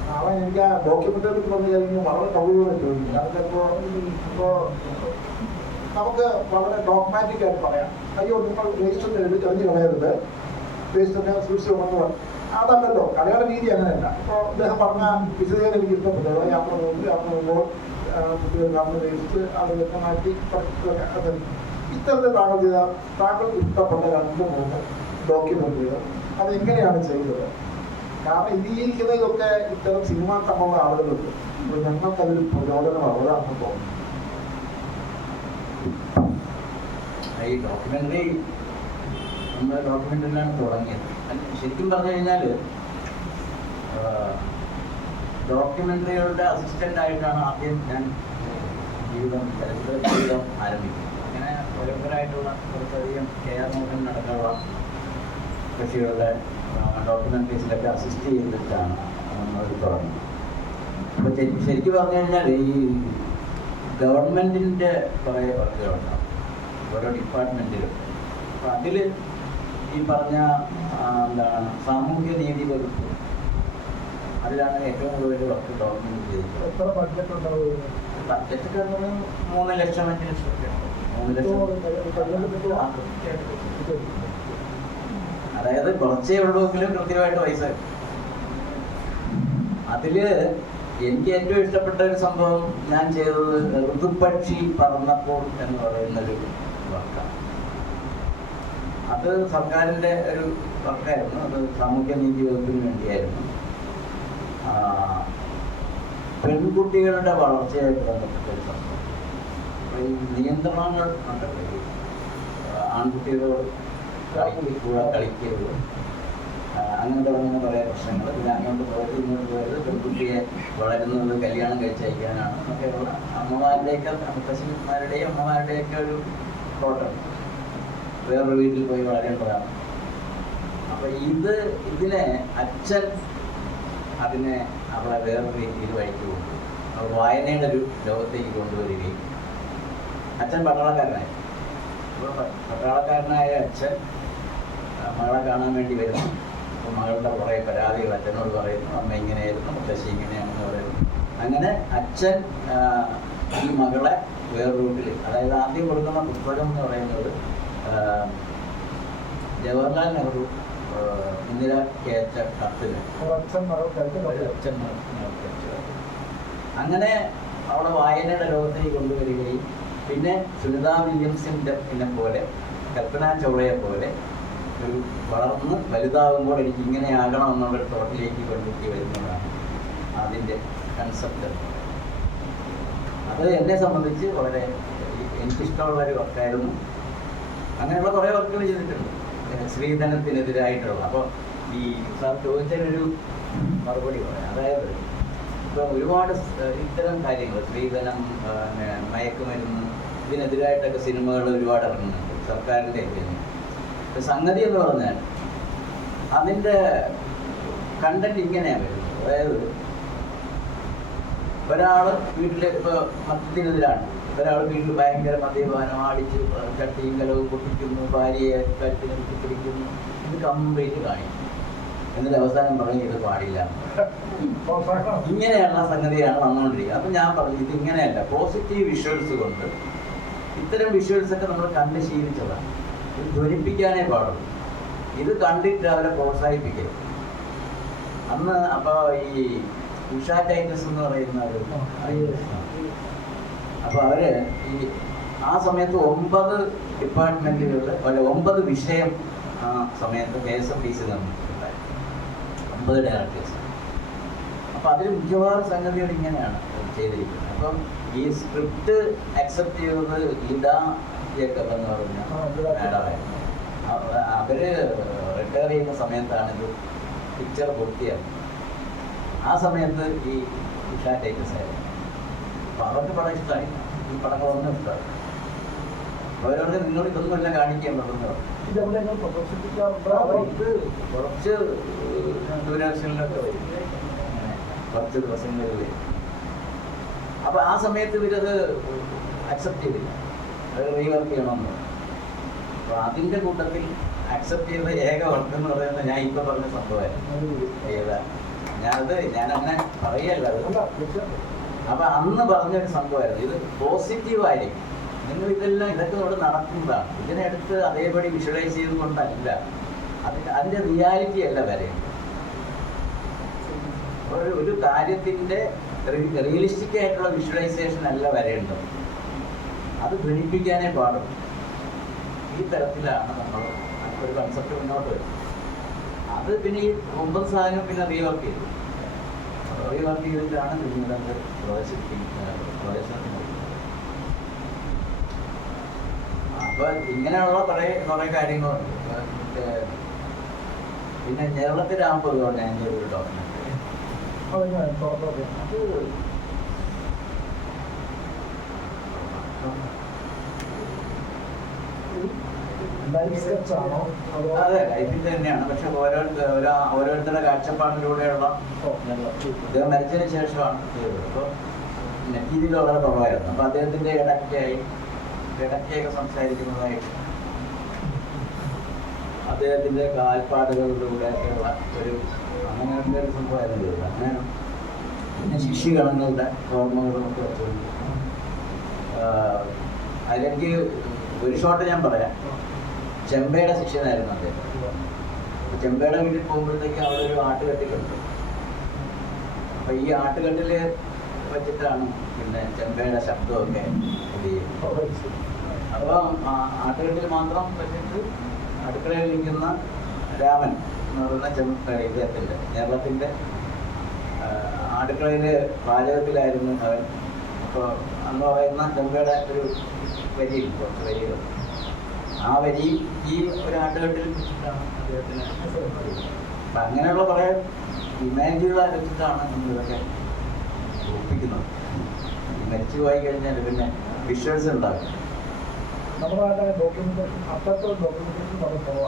നാളെ എനിക്ക് ആ ഡോക്യുമെന്ററി പറഞ്ഞു കഴിഞ്ഞാൽ വളരെ കൗതുകമായി ചോദിക്കും. കാരണം ഇപ്പോൾ നമുക്ക് വളരെ ഡോക്മാറ്റിക് ആയിട്ട് പറയാം, അയ്യോ നിങ്ങൾ വേസ്റ്റ് ഒന്ന് എറിഞ്ഞു കളയരുത്, വേസ്റ്റ് ഒക്കെ സൂക്ഷിച്ചു കൊണ്ടു. അതല്ലല്ലോ കലയുടെ രീതി, അങ്ങനെയല്ല. ഇപ്പോൾ അദ്ദേഹം പറഞ്ഞ വിശദീകരണം എനിക്ക് ഇഷ്ടപ്പെട്ടു. യാത്ര പോകുമ്പോൾ കുട്ടികൾ കാണുന്ന വേസ്റ്റ് ആളുകളൊക്കെ മാറ്റി പഠിക്കുക. ഇത്തരത്തിൽ താങ്കൾക്ക് ഇഷ്ടപ്പെട്ട 2-3 ഡോക്യുമെന്ററികൾ അതെങ്ങനെയാണ് ചെയ്തത്? കാരണം ഇതിയിരിക്കുന്ന ഇതൊക്കെ ഇത്തരം സിനിമാ കമ്പുള്ള ആളുകളുണ്ട്. ഞങ്ങൾക്ക് അതിൽ പ്രചോദനം അവരാണെന്ന് തോന്നുന്നു. ഈ ഡോക്യുമെന്ററി നമ്മുടെ ഡോക്യുമെന്ററിയിലാണ് തുടങ്ങിയത്. ശരിക്കും പറഞ്ഞു കഴിഞ്ഞാൽ ഡോക്യുമെന്ററികളുടെ അസിസ്റ്റന്റ് ആയിട്ടാണ് ആദ്യം ഞാൻ ചലച്ചിത്ര ജീവിതം ആരംഭിക്കുന്നത്. അങ്ങനെ ഓരോരുത്തരായിട്ടുള്ള കുറച്ചധികം KR മോഹൻ അടക്കമുള്ള കക്ഷികളുടെ ഡോക്യുമെന്ററീസിലൊക്കെ അസിസ്റ്റ് ചെയ്തിട്ടാണ് നമ്മൾ തുടങ്ങുന്നത്. അപ്പോൾ ശരിക്കും പറഞ്ഞു കഴിഞ്ഞാൽ ഈ ഗവൺമെൻറ്റിൻ്റെ കുറേ വർക്കുകളുണ്ടാവും ഓരോ ഡിപ്പാർട്ട്മെൻറ്റിലും. അപ്പോൾ അതിൽ ഈ പറഞ്ഞ എന്താണ് സാമൂഹ്യ നീതി വകുപ്പ്, അതിലാണ് ഏറ്റവും കൂടുതൽ വർക്ക് ഡോക്യുമെന്റ് ചെയ്തിട്ടുള്ളത്. എത്ര ബഡ്ജറ്റ് ഉണ്ടാവും? ബഡ്ജറ്റ് 3 ലക്ഷം 5 ലക്ഷം ഒക്കെ. 3 ലക്ഷം അതായത് കുറച്ചേ ഉള്ളൂവെങ്കിലും കൃത്യമായിട്ട് പൈസ. അതില് എനിക്ക് ഏറ്റവും ഇഷ്ടപ്പെട്ട ഒരു സംഭവം ഞാൻ ചെയ്തത് ഋതുപക്ഷി പറന്നപ്പോൾ എന്ന് പറയുന്നൊരു വർക്കാണ്. അത് സർക്കാരിൻ്റെ ഒരു വർക്കായിരുന്നു. അത് സാമൂഹ്യനീതി വകുപ്പിന് വേണ്ടിയായിരുന്നു. പെൺകുട്ടികളുടെ വളർച്ചയായിട്ട് ബന്ധപ്പെട്ട ഒരു സംഭവം. അപ്പോൾ ഈ നിയന്ത്രണങ്ങൾ ഉണ്ടല്ലോ, ആൺകുട്ടികളോട് കൂടെ കളിക്കരുത്, അങ്ങനെ തുടങ്ങുന്ന കുറേ പ്രശ്നങ്ങൾ. പിന്നെ അങ്ങോട്ട് പോയത് ഇങ്ങോട്ട് പോയത് പെൺകുട്ടിയെ വളരുന്നത് കല്യാണം കഴിച്ചയക്കാനാണ് എന്നൊക്കെയുള്ള അമ്മമാരുടെയൊക്കെ മുത്തശ്ശിമാരുടെയും അമ്മമാരുടെയൊക്കെ ഒരു തോട്ടാണ്. വേറൊരു വീട്ടിൽ പോയി വളരേണ്ടതാണ്. അപ്പം ഇതിനെ അച്ഛൻ അതിനെ അവളെ വേറൊരു രീതിയിൽ വഴിക്ക് കൊണ്ടു അവൾ വായനയുടെ ഒരു ലോകത്തേക്ക് കൊണ്ടുവരികയും അച്ഛൻ പട്ടാളക്കാരനായി. അപ്പോൾ പട്ടാളക്കാരനായ അച്ഛൻ മകളെ കാണാൻ വേണ്ടി വരുന്നു. അപ്പോൾ മകളുടെ കുറേ പരാതികൾ അച്ഛനോട് പറയുന്നു. അമ്മ ഇങ്ങനെയായിരുന്നു, മുത്തശ്ശി ഇങ്ങനെയാണെന്ന് പറയുന്നു. അങ്ങനെ അച്ഛൻ ഈ മകളെ വേറൊരു വീട്ടിൽ, അതായത് ആദ്യം കൊടുക്കുന്ന പുസ്തകം എന്ന് പറയുന്നത് ജവഹർലാൽ നെഹ്റു ഇന്ദിരയ്ക്ക് അയച്ച കത്തിന് അങ്ങനെ അവിടെ വായനയുടെ ലോകത്തേക്ക് കൊണ്ടുവരികയും പിന്നെ സുനിത വില്യംസിനെ പോലെ കൽപ്പന ചൗളയെ പോലെ ഒരു വളർന്ന് വലുതാകുമ്പോൾ എനിക്ക് ഇങ്ങനെ ആകണം എന്നുള്ളൊരു തോട്ടിലേക്ക് കൊണ്ടുപോയി വരുന്നതാണ് അതിൻ്റെ കൺസെപ്റ്റ്. അത് എന്നെ സംബന്ധിച്ച് വളരെ എനിക്കിഷ്ടമുള്ളൊരു വർക്കായിരുന്നു. അങ്ങനെയുള്ള കുറേ വർക്കുകൾ ചെയ്തിട്ടുണ്ട് സ്ത്രീധനത്തിനെതിരായിട്ടുള്ള. അപ്പോൾ ഈ സാർ ചോദിച്ചതിനൊരു മറുപടി പറയാം. അതായത് ഇപ്പോൾ ഒരുപാട് ഇത്തരം കാര്യങ്ങൾ, സ്ത്രീധനം, മയക്കുമരുന്ന്, ഇതിനെതിരായിട്ടൊക്കെ സിനിമകൾ ഒരുപാട് ഇറങ്ങുന്നുണ്ട് സർക്കാരിൻ്റെ സംഗതി എന്ന് പറഞ്ഞാൽ അതിൻ്റെ കണ്ടന്റ് ഇങ്ങനെയാണ് വരുന്നത്. അതായത് ഒരാൾ വീട്ടിൽ ഇപ്പോൾ മദ്യത്തിനെതിരാണ്, ഒരാൾ വീട്ടിൽ ഭയങ്കര മദ്യപാനം, അടിച്ച് ചട്ടിയും കലവും പൊട്ടിക്കുന്നു, ഭാര്യയെ കരുത്തിനെടുത്ത് പിടിക്കുന്നു, ഇത് കംപ്ലീറ്റ് കാണിക്കും. എന്നിട്ട് അവസാനം പറഞ്ഞു ഇത് പാടില്ല. ഇങ്ങനെയുള്ള സംഗതിയാണ് വന്നുകൊണ്ടിരിക്കുന്നത്. അപ്പം ഞാൻ പറഞ്ഞു ഇതിങ്ങനെയല്ല. പോസിറ്റീവ് വിഷ്വൽസ് കൊണ്ട് ഇത്തരം വിഷ്വൽസ് ഒക്കെ നമ്മൾ കണ്ട് ശീലിച്ചതാണ്. ഇത് ധ്വനിപ്പിക്കാനേ പാടുള്ളൂ. ഇത് കണ്ടിട്ട് അവരെ പ്രോത്സാഹിപ്പിക്കരുത്. അന്ന് അപ്പോൾ ഈ ഉഷാ ടൈറ്റസ് എന്ന് പറയുന്ന ഒരു അപ്പോൾ അവര് ഈ ആ സമയത്ത് 9 ഡിപ്പാർട്ട്മെന്റുകളിൽ 9 വിഷയം ആ സമയത്ത് KSFDC നിർമ്മിച്ചിട്ടുണ്ടായിരുന്നു. 9 ഡയറക്ടേഴ്സ്. അപ്പോൾ അതിൽ മിക്കവാറും സംഗതികൾ ഇങ്ങനെയാണ് ചെയ്തിരിക്കുന്നത്. അപ്പം ഈ സ്ക്രിപ്റ്റ് അക്സെപ്റ്റ് ചെയ്തത് ലിഡാ ജേക്കബ് എന്ന് പറഞ്ഞ മാഡമായിരുന്നു. അവര് റിട്ടയർ ചെയ്യുന്ന സമയത്താണ് ഇത് പിക്ചർ പൂർത്തിയായത്. ആ സമയത്ത് ഈ ഉഷാ ടൈറ്റസ് ആയിരുന്നു. അപ്പോൾ അവർക്ക് പടം ഇഷ്ടമായി. ഈ പടങ്ങളൊന്നും ഇഷ്ടമായി. അവരോട് നിങ്ങൾ ഇതൊന്നുമല്ല കാണിക്കാൻ പറ്റുന്നത്. കുറച്ച് ദൂരദർശനിലൊക്കെ വരും, അങ്ങനെ കുറച്ച് ദിവസങ്ങളിൽ വരും. അപ്പോൾ ആ സമയത്ത് ഇവരത് അക്സെപ്റ്റ് ചെയ്തില്ല. അത് റീവർക്ക് ചെയ്യണമെന്ന്. അപ്പോൾ അതിൻ്റെ കൂട്ടത്തിൽ അക്സെപ്റ്റ് ചെയ്ത ഏക വർക്ക് എന്ന് പറയുന്നത് ഞാൻ ഇപ്പോൾ പറഞ്ഞ സംഭവമായിരുന്നു. ഞാനങ്ങനെ പറയല്ല അത്. അപ്പം അന്ന് പറഞ്ഞൊരു സംഭവമായിരുന്നു. ഇത് പോസിറ്റീവായിരിക്കും. നിങ്ങൾ ഇതൊക്കെ ഇവിടെ നടക്കുന്നതാണ്. ഇതിനെടുത്ത് അതേപടി വിഷ്വലൈസ് ചെയ്തുകൊണ്ടല്ല, അതിൻ്റെ റിയാലിറ്റി അല്ല വരേണ്ടത്. ഒരു കാര്യത്തിൻ്റെ റിയലിസ്റ്റിക് ആയിട്ടുള്ള വിഷ്വലൈസേഷൻ അല്ല വരേണ്ടത്. അത് ധ്വനിപ്പിക്കാനേ പാടും. ഈ തരത്തിലാണ് നമ്മൾ ഒരു കൺസെപ്റ്റ് മുന്നോട്ട് വരുന്നത്. അത് പിന്നെ ഈ 9 സാധനം പിന്നെ റീവർക്ക് ചെയ്തിട്ടാണ് പിന്നീട് അത് പ്രദർശനത്തിന്. അപ്പോൾ ഇങ്ങനെയുള്ള കുറേ കാര്യങ്ങളുണ്ട്. പിന്നെ കേരളത്തിൽ 50 കൊണ്ട് എൻ്റെ ഒരു ഡോക്യുമെൻ്റ് അതെ ലൈഫിൻ്റെ തന്നെയാണ്. പക്ഷെ ഓരോരുത്തരുടെ കാഴ്ചപ്പാടിലൂടെയുള്ള അദ്ദേഹം മരിച്ചതിന് ശേഷമാണ് ചെയ്തത്. അപ്പോൾ മെറ്റീരിയൽ വളരെ കുറവായിരുന്നു. അപ്പോൾ അദ്ദേഹത്തിൻ്റെ ഇടയ്ക്കൊക്കെ സംസാരിക്കുന്നതായിട്ട് അദ്ദേഹത്തിൻ്റെ കാൽപ്പാടുകളിലൂടെയൊക്കെയുള്ള അങ്ങനെയുള്ള ഒരു സംഭവമായിരുന്നു ചെയ്തത്. അങ്ങനെ പിന്നെ ശിഷ്യഗണങ്ങളുടെ ഓർമ്മകളുമൊക്കെ വെച്ചുകൊണ്ട് അതിലെനിക്ക് ഒരു ഷോട്ട് ഞാൻ പറയാം. ചെമ്പയുടെ ശിഷ്യനായിരുന്നു അദ്ദേഹം. ചെമ്പയുടെ വീട്ടിൽ പോകുമ്പോഴത്തേക്ക് അവിടെ ഒരു ആട്ടുകെട്ടിലുണ്ട്. അപ്പോൾ ഈ ആട്ടുകെട്ടിൽ വെച്ചിട്ടാണ് പിന്നെ ചെമ്പയുടെ ശബ്ദമൊക്കെ ഇത് ചെയ്യുന്നത്. അപ്പം ആട്ടുകെട്ടിൽ മാത്രം വെച്ചിട്ട് അടുക്കളയിൽ ഇരിക്കുന്ന രാമൻ എന്ന് പറയുന്ന ഇദ്ദേഹത്തിൻ്റെ കേരളത്തിൻ്റെ അടുക്കളയിൽ പാചകത്തിലായിരുന്നു അവൻ. അപ്പോൾ അന്ന് പറയുന്ന ചെമ്പയുടെ ഒരു വരി, കുറച്ച് വരികൾ, ആ വരി ഈ ഒരു ആട്ടുകെട്ടിൽ വെച്ചിട്ടാണ് അദ്ദേഹത്തിന്. അപ്പം അങ്ങനെയുള്ള കുറേ ഇമേജുകളെ വെച്ചിട്ടാണ് നമ്മളിതൊക്കെ ഒപ്പിക്കുന്നത്. മരിച്ചു പോയി കഴിഞ്ഞാൽ പിന്നെ വിഷ്വൽസ് ഉണ്ടാകും.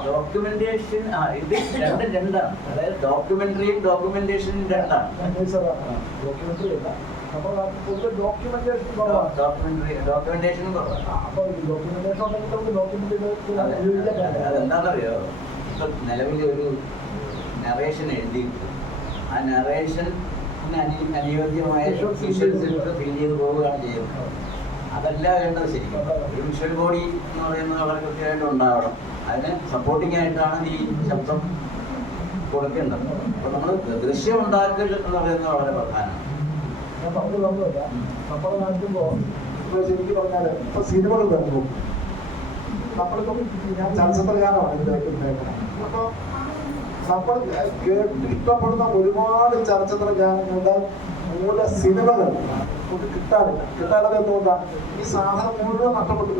ഡോക്യുമെന്റേഷൻ ഇത് രണ്ടാണ്. അതായത് ഡോക്യുമെന്ററിയും ഡോക്യുമെന്റേഷനും രണ്ടാണ്. അതെന്താണെന്നറിയോ, ഇപ്പൊ നിലവിൽ ഒരു നറേഷൻ എഴുതിയിട്ട് ആ നറേഷൻ അനുയോജ്യമായ വിഷ്വൽസ് ഫിൽ ചെയ്ത് പോവുകയാണ് ചെയ്യുന്നത്. അതല്ല വേണ്ടത്. ശരിക്കും ഒരു വിഷ്വൽ ബോഡി എന്ന് പറയുന്നത് വളരെ കൃത്യമായിട്ട് ഉണ്ടാവണം. അതിന് സപ്പോർട്ടിംഗ് ആയിട്ടാണ് ഈ ശബ്ദം കൊടുക്കേണ്ടത്. അപ്പോൾ നമ്മൾ ദൃശ്യം ഉണ്ടാക്കൽ എന്ന് പറയുന്നത് വളരെ പ്രധാനമാണ്. ഞാൻ പറഞ്ഞു തന്നതല്ല, നമ്മൾ കാണിക്കുമ്പോൾ ശരിക്കും പറഞ്ഞാൽ ഇപ്പൊ സിനിമകൾ വരുന്നു. നമ്മളിപ്പം ഞാൻ ചലച്ചിത്രഗാനമാണ് ഇതിലേക്ക്. അപ്പോൾ നമ്മൾ ഇഷ്ടപ്പെടുന്ന ഒരുപാട് ചലച്ചിത്ര ഗാനങ്ങളുടെ മൂല സിനിമകൾ നമുക്ക് കിട്ടാതെ എന്തുകൊണ്ടാണ്? ഈ സാധനം മുഴുവൻ നഷ്ടപ്പെട്ടു.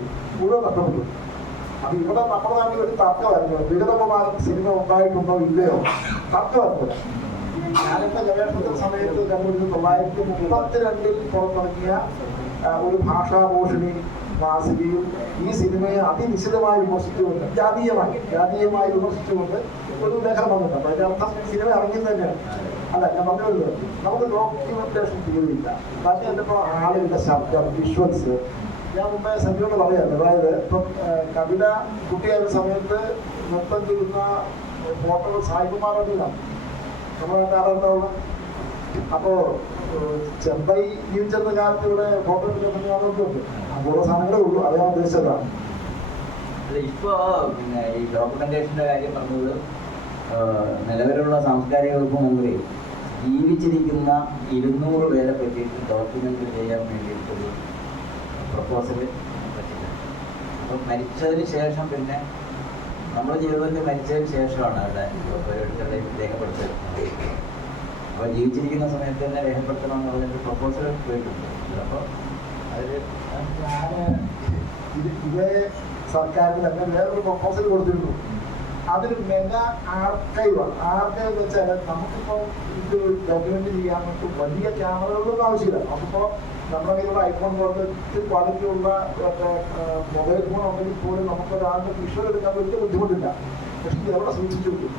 അത് ഇവിടെ നമ്മുടെ നാട്ടിൽ ഒരു തർക്കമായിരുന്നു. വിഗതകുമാരൻ സിനിമ ഉണ്ടായിട്ടുണ്ടോ ഇല്ലയോ തർക്കമായിരുന്നു. ഞാനിപ്പോൾ ഗവേഷണത്തിന്റെ സമയത്ത് 1932 പുറത്തിറങ്ങിയ ഒരു ഭാഷാഭൂഷണി മാസികയും ഈ സിനിമയെ അതിനിശ്ചിതമായി വിമർശിച്ചുകൊണ്ട് ജാതീയമായി വിമർശിച്ചുകൊണ്ട് ഒരു ലേഖനം വന്നിട്ടുണ്ട്. അതിന്റെ അർത്ഥം സിനിമ ഇറങ്ങിയത് തന്നെയാണ്. അല്ല, ഞാൻ പറഞ്ഞത് നമുക്ക് ഡോക്യുമെന്റേഷൻ തീരുന്നില്ല. ബാക്കി എന്തിപ്പോൾ ആളുകളുടെ ശബ്ദം, വിഷ്വൽസ്. ഞാൻ മുമ്പേ സഞ്ജുവിനോട് പറയാറ്. അതായത് ഇപ്പം കവിത കുട്ടിയായ സമയത്ത് നൃത്തം ചെയ്യുന്ന ഫോട്ടോ സായികുമാറാണ് നമ്മളെ ആരാണ്ടാവുക. അപ്പോ ചെമ്പൈ ജീവിച്ചിരുന്ന കാലത്ത് ഇവിടെ ഫോട്ടോ എടുക്കുന്നുണ്ട്. അതുപോലെ സാധനങ്ങളേ ഉള്ളൂ. അത് ഞാൻ ഉദ്ദേശിച്ചതാണ്. ഇപ്പോ പിന്നെ ഈ ഡോക്യുമെന്റേഷന്റെ കാര്യം പറഞ്ഞത് നിലവിലുള്ള സാംസ്കാരിക വകുപ്പ് മന്ത്രി ജീവിച്ചിരിക്കുന്ന 200 പേരെ പറ്റിയിട്ട് ഡോക്യുമെന്റ് ചെയ്യാൻ വേണ്ടിയിട്ടൊരു പ്രപ്പോസൽ പറ്റില്ല. അപ്പം മരിച്ചതിന് ശേഷം പിന്നെ നമ്മുടെ ജീവിതത്തിൽ മരിച്ചതിന് ശേഷമാണ് അവിടെ ഓരോരുത്തരുടെയും രേഖപ്പെടുത്തുന്നത്. അപ്പോൾ ജീവിച്ചിരിക്കുന്ന സമയത്ത് തന്നെ രേഖപ്പെടുത്തണം എന്ന് പറഞ്ഞിട്ട് പ്രപ്പോസൽ പോയിട്ടുണ്ട്. അപ്പോൾ അതിൽ ഇതേ സർക്കാരിന് തന്നെ വേറൊരു പ്രപ്പോസൽ കൊടുത്തിരുന്നു. അതൊരു മെഗാ ആർക്കൈവാണ്. ആർക്കൈവ് എന്ന് വെച്ചാൽ നമുക്കിപ്പോൾ ഇത് ഡോക്യുമെന്റ് ചെയ്യാൻ വേണ്ടി വലിയ ക്യാമറകളൊന്നും ആവശ്യമില്ല. നമുക്കിപ്പോൾ നമ്മുടെ കയ്യിലുള്ള ഐഫോൺ പോലത്തെ ക്വാളിറ്റിയുള്ള മൊബൈൽ ഫോൺ ഉണ്ടെങ്കിൽ പോലും നമുക്ക് ഒരാളുടെ വിഷ്വൽ എടുക്കാൻ വലിയ ബുദ്ധിമുട്ടില്ല. പക്ഷെ ഇതെവിടെ സൂക്ഷിച്ചു വെക്കും?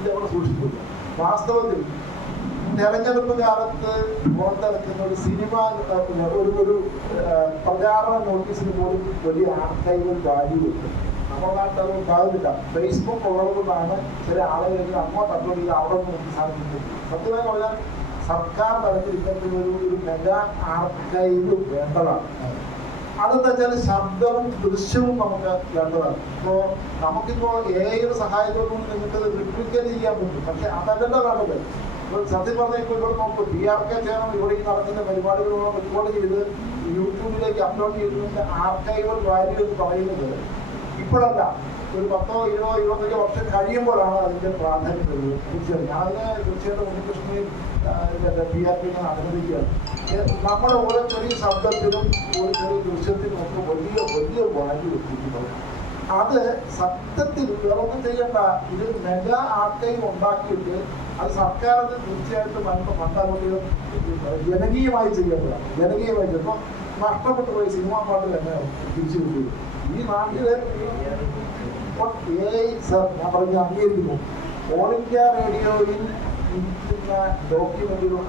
ഇതെവിടെ സൂക്ഷിച്ചു? വാസ്തവത്തിൽ തെരഞ്ഞെടുപ്പ് കാലത്ത് പുറത്തിറക്കുന്ന ഒരു സിനിമ ഒരു പ്രചാരണ നോട്ടീസിന് പോലും വലിയ ആർക്കൈവൽ വാല്യൂ ഉണ്ട്. നമ്മുടെ നാട്ടിൽ അത് ഉണ്ടാകുന്നില്ല. ഫേസ്ബുക്ക് ഉള്ളതുകൊണ്ടാണ് ചില ആളുകൾ അങ്ങോട്ട് അപ്ലോഡ് ചെയ്ത് അവിടെ നിന്ന് സാധിക്കുന്നത്. സത്യമായി പറഞ്ഞാൽ സർക്കാർ തലത്തിൽ ഇത്തരത്തിലൊരു മെഗാ ആർക്കൈവ് വേണ്ടതാണ്. അതെന്താ വെച്ചാൽ ശബ്ദവും ദൃശ്യവും നമുക്ക് വേണ്ടതാണ്. ഇപ്പോൾ നമുക്കിപ്പോൾ AI-യുടെ സഹായത്തോടുകൂടി നിങ്ങൾക്ക് റിപ്ലിക്കേറ്റ് ചെയ്യാൻ പറ്റും. പക്ഷെ അതല്ലല്ലോ വേണ്ടത്. ഇപ്പോൾ സത്യം പറഞ്ഞാൽ ഇപ്പോൾ ഇവിടെ നോക്കൂ, PRK ചെയ്യണം. ഇവിടെ ഈ നടക്കുന്ന പരിപാടികളോട് റെക്കോർഡ് ചെയ്ത് യൂട്യൂബിലേക്ക് അപ്ലോഡ് ചെയ്തതിൻ്റെ ആർക്കൈവൽ വാല്യൂ എന്ന് പറയുന്നത് ഇപ്പോഴല്ല, ഒരു 10, 20, 25 വർഷം കഴിയുമ്പോഴാണ് അതിൻ്റെ പ്രാധാന്യം വരുന്നത്. തീർച്ചയായും ഞാനതിനെ തീർച്ചയായിട്ടും ഉണ്ണികൃഷ്ണനെയും PRK അനുവദിക്കുകയാണ്. നമ്മുടെ ഓരോ ചെറിയ ശബ്ദത്തിനും ഒരു ചെറിയ ദൃശ്യത്തിനും ഒക്കെ വലിയ വലിയ വാല്യൂ എത്തിക്കുന്നത്. അത് സത്യത്തിൽ വേറൊന്നും ചെയ്യണ്ട. ഇത് മെഗാ ആർക്കൈവ് ഉണ്ടാക്കിയിട്ട് അത് സർക്കാർ അത് തീർച്ചയായിട്ടും പണ്ടാലോട്ട് ജനകീയമായി ചെയ്യേണ്ടതാണ്. ജനകീയമായി ചിലപ്പോൾ നഷ്ടപ്പെട്ടു പോയി സിനിമാ പാട്ട് തന്നെ തിരിച്ചു കിട്ടും. ഈ നാട്ടില് സർ ഞാൻ പറഞ്ഞ് അംഗീകരിക്കുന്നു. ഓൾ ഇന്ത്യ റേഡിയോയിൽ ഇരിക്കുന്ന ഡോക്യുമെന്റുകൾ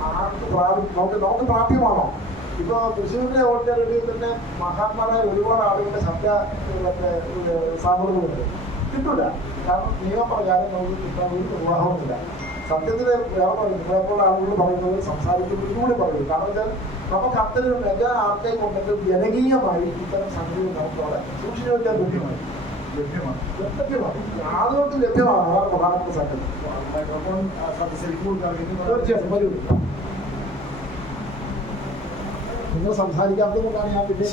നമുക്ക് പ്രാപ്യമാണോ? ഇപ്പോൾ തൃശ്ശൂരിലെ ഓൾ ഇന്ത്യ റേഡിയോയിൽ തന്നെ മഹാത്മാരായ ഒരുപാട് ആളുകളുടെ ശബ്ദ സാമ്പിളുകളുണ്ട്. കിട്ടൂല. കാരണം നിയമപ്രകാരം നമുക്ക് കിട്ടാൻ ഒരു നിർവാഹവുമില്ല. സത്യത്തിൽ നിങ്ങളെപ്പോലുള്ള ആളുകൾ പറയുന്നത് സംസാരിക്കുന്നത് കൂടി പറയുന്നു. കാരണം വെച്ചാൽ നമുക്ക് അത്തരം മെഗാ ആർക്കൈവ് ഉണ്ടെങ്കിൽ ജനകീയമായി ഇത്തരം സംഗതികൾ നമുക്ക് അവിടെ സൂക്ഷിച്ചു വെക്കാൻ ലഭ്യമാണ്. ആളുകൾക്ക് ലഭ്യമാണ്. അതാണ് പ്രധാനപ്പെട്ട സംഗതി. തീർച്ചയായിട്ടും വരൂ. നിങ്ങൾ സംസാരിക്കാത്തത് കൊണ്ടാണ് ഞാൻ പിന്നെ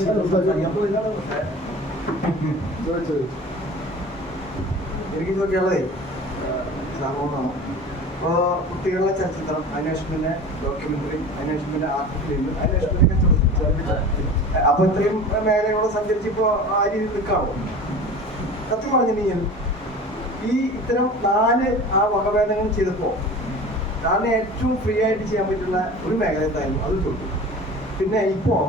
എനിക്ക് ചോദിക്കാനുള്ളതേ സാറോടാണ്. ഇപ്പോൾ കുട്ടികളുടെ ചലച്ചിത്രം, അതിനുശേഷം പിന്നെ ഡോക്യുമെന്ററി, അതിനുശേഷം പിന്നെ ആർട്ട് ഫിലിം, അതിനുശേഷം പിന്നെ കച്ചവടം. അപ്പോൾ ഇത്രയും മേഖലയോടെ സഞ്ചരിച്ച് ഇപ്പോൾ ആ രീതിയിൽ നിൽക്കാമോ? സത്യം പറഞ്ഞിട്ടുണ്ടെങ്കിൽ ഈ ഇത്തരം 4 വകഭേദങ്ങൾ ചെയ്തപ്പോൾ ഞാൻ ഏറ്റവും ഫ്രീ ആയിട്ട് ചെയ്യാൻ പറ്റുന്ന ഒരു മേഖല എന്തായാലും അത് ചോദിക്കും. പിന്നെ ഇപ്പോൾ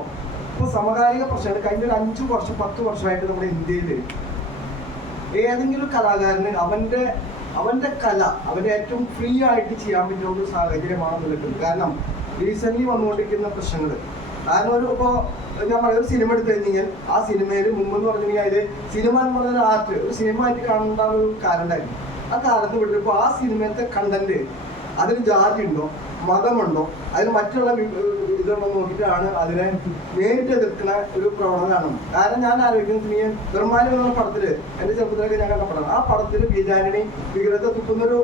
സമകാലിക പ്രശ്നങ്ങൾ കഴിഞ്ഞ ഒരു 5 വർഷം 10 വർഷമായിട്ട് നമ്മുടെ ഇന്ത്യയിൽ ഏതെങ്കിലും കലാകാരന് അവന്റെ കല അവന് ഏറ്റവും ഫ്രീ ആയിട്ട് ചെയ്യാൻ പറ്റുന്ന ഒരു സാഹചര്യമാണ് നിലക്കുന്നത്. കാരണം റീസെന്റ് വന്നുകൊണ്ടിരിക്കുന്ന പ്രശ്നങ്ങൾ, കാരണം ഇപ്പോൾ ഞാൻ പറയുക, ഒരു സിനിമ എടുത്തു കഴിഞ്ഞാൽ ആ സിനിമയിൽ മുമ്പെന്ന് പറഞ്ഞിട്ടുണ്ടെങ്കിൽ അതിൽ സിനിമ എന്ന് പറഞ്ഞ ആർട്ട് ഒരു സിനിമ ആയിട്ട് കാണേണ്ട ഒരു കാലം ഉണ്ടായിരുന്നു. ആ കാലത്ത് വിട്ടിപ്പോൾ ആ സിനിമത്തെ കണ്ടന്റ് അതിന് ജാതി ഉണ്ടോ, മതമുണ്ടോ, അതിന് മറ്റുള്ള ഇതുണ്ടോ നോക്കിയിട്ടാണ് അതിനെ നേരിട്ട് എതിർക്കുന്ന ഒരു പ്രവണതയാണ്. കാരണം ഞാൻ ആലോചിക്കുന്നത്, നീ നിർമ്മാണം എന്ന പടത്തില് എന്റെ ചെറുപ്പത്തിലൊക്കെ ഞാൻ കണ്ട പടമാണ്. ആ പടത്തിൽ ബീജാനണി വിഗ്രഹത്തെ തുപ്പുന്നൊരു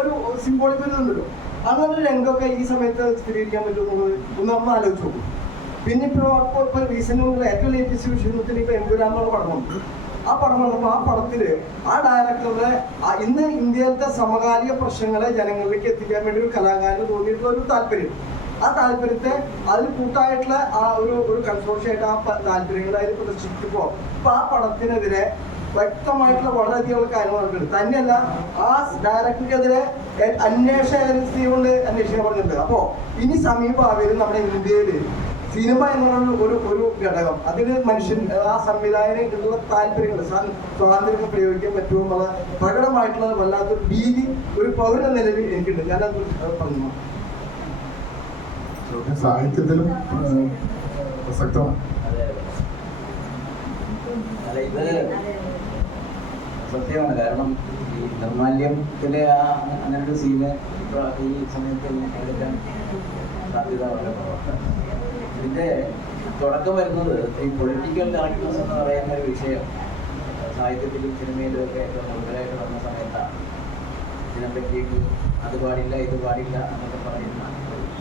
ഒരു സിംബോളിക് ഉണ്ടല്ലോ. അങ്ങനെ ഒരു രംഗമൊക്കെ ഈ സമയത്ത് സ്ഥിരീകരിക്കാൻ പറ്റുമെന്നുള്ളത് ഒന്ന് ആലോചിച്ച് നോക്കും. പിന്നെ ഇപ്പോൾ റീസെന്റ് ഏറ്റവും ലേറ്റസ്റ്റ് വിഷയത്തിൽ ഇപ്പോൾ എമ്പുരാന്നുള്ള പടമുണ്ട്. ആ പടം വന്നപ്പോൾ ആ പടത്തില് ആ ഡയറക്ടറുടെ ഇന്ന് ഇന്ത്യയിലത്തെ സമകാലിക പ്രശ്നങ്ങളെ ജനങ്ങളിലേക്ക് എത്തിക്കാൻ വേണ്ടി ഒരു കലാകാരന് തോന്നിയിട്ടുള്ള ഒരു താല്പര്യം, ആ താല്പര്യത്തെ അതിൽ കൂട്ടായിട്ടുള്ള ആ ഒരു കൺസോർഷ്യായിട്ട് ആ താല്പര്യങ്ങൾ അതിൽ പ്രദർശിപ്പിച്ചപ്പോൾ ഇപ്പൊ ആ പടത്തിനെതിരെ വ്യക്തമായിട്ടുള്ള വളരെയധികം കാര്യങ്ങൾ നടക്കുന്നുണ്ട്. തന്നെയല്ല ആ ഡയറക്ടർക്കെതിരെ അന്വേഷണ ഏജൻസി കൊണ്ട് അന്വേഷിക്കാൻ പറഞ്ഞിട്ടുണ്ട്. അപ്പോൾ ഇനി സമീപഭാവിയിൽ നമ്മുടെ ഇന്ത്യയിൽ സിനിമ എന്നുള്ള ഒരു ഘടകം, അതിന് മനുഷ്യൻ ആ സംവിധായകനുള്ള താല്പര്യങ്ങൾ സ്വാതന്ത്ര്യം പ്രയോഗിക്കാൻ പറ്റുമെന്നുള്ള പ്രകടമായിട്ടുള്ള വല്ലാത്തൊരു ഭീതി ഒരു പൗരന്റെ നിലവിൽ എനിക്കുണ്ട്. ഞാനത് പറഞ്ഞു. സാഹിത്യത്തിലും പ്രസക്തമാണ്. ഇത് സത്യമാണ്. കാരണം ഈ നിർമാല്യത്തിലെ അങ്ങനെ ഒരു സീന് ഇപ്പോൾ ഈ സമയത്ത് എടുക്കാൻ സാധ്യത വളരെ കുറവാണ്. ഇതിൻ്റെ തുടക്കം വരുന്നത് ഈ പൊളിറ്റിക്കൽ കറക്റ്റ്നസ് എന്ന് പറയുന്ന ഒരു വിഷയം സാഹിത്യത്തിലും സിനിമയിലും ഒക്കെ ഏറ്റവും കൂടുതലായിട്ട് വന്ന സമയത്താണ്. ഇതിനെപ്പറ്റിയിട്ട് അത് പാടില്ല ഇത് പാടില്ല എന്നൊക്കെ പറയുന്ന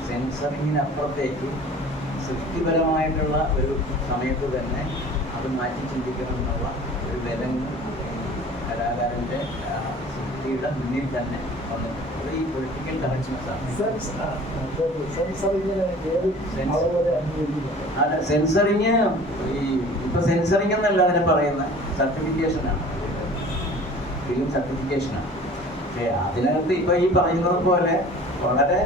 സെൻസറിങ്ങിനപ്പുറത്തേക്ക് സൃഷ്ടിപരമായിട്ടുള്ള ഒരു സമയത്ത് തന്നെ അത് മാറ്റി ചിന്തിക്കണം എന്നുള്ള ഒരു വിലങ്ങ് കലാകാരൻ്റെ സൃഷ്ടിയുടെ മുന്നിൽ തന്നെ വന്നിട്ടുണ്ട്. അത് ഈ പൊളിറ്റിക്കൽ കറക്റ്റ്നസ്സാണ്. അതെ, സെൻസറിങ് ഈ ഇപ്പൊ സെൻസറിങ് എന്നല്ല അതിനെ പറയുന്ന സർട്ടിഫിക്കേഷനാണ്, ഫിലിം സർട്ടിഫിക്കേഷനാണ്. പക്ഷേ അതിനകത്ത് ഇപ്പൊ ഈ പറയുന്നത് പോലെ വളരെ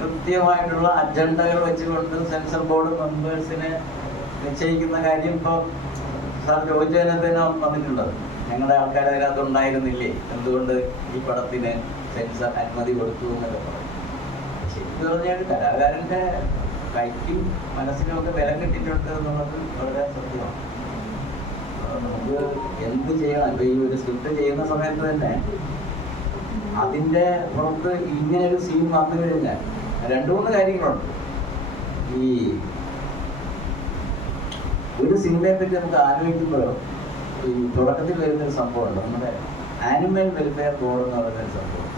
കൃത്യമായിട്ടുള്ള അജണ്ടകൾ വെച്ചുകൊണ്ട് സെൻസർ ബോർഡ് മെമ്പേഴ്സിനെ നിശ്ചയിക്കുന്ന കാര്യം ഇപ്പോൾ സാർ ചോദിച്ചതിനകത്ത് വന്നിട്ടുള്ളത്. ഞങ്ങളുടെ ആൾക്കാർ അതിനകത്ത് ഉണ്ടായിരുന്നില്ലേ, എന്തുകൊണ്ട് ഈ പടത്തിന് സെൻസർ അനുമതി കൊടുത്തു എന്നൊക്കെ പറയും. ശരിക്കും പറഞ്ഞാൽ കലാകാരൻ്റെ കൈക്കും മനസ്സിനും ഒക്കെ ബലം കിട്ടിയിട്ടുണ്ട് എന്നുള്ളത് വളരെ സത്യമാണ്. നമുക്ക് എന്ത് ചെയ്യണം, ഇപ്പൊ ഈ ഒരു സ്ക്രിപ്റ്റ് ചെയ്യുന്ന സമയത്ത് തന്നെ അതിൻ്റെ പുറത്ത് ഇങ്ങനെ ഒരു സീൻ വന്നു കഴിഞ്ഞാൽ 2-3 കാര്യങ്ങളുണ്ട്. ഈ ഒരു സിനിമയെ പറ്റി നമുക്ക് ആലോചിക്കുമ്പോഴോ ഈ തുടക്കത്തിൽ വരുന്നൊരു സംഭവമുണ്ട്, നമ്മുടെ ആനിമൽ വെൽഫെയർ ബോർഡ് എന്ന് പറയുന്നൊരു സംഭവം.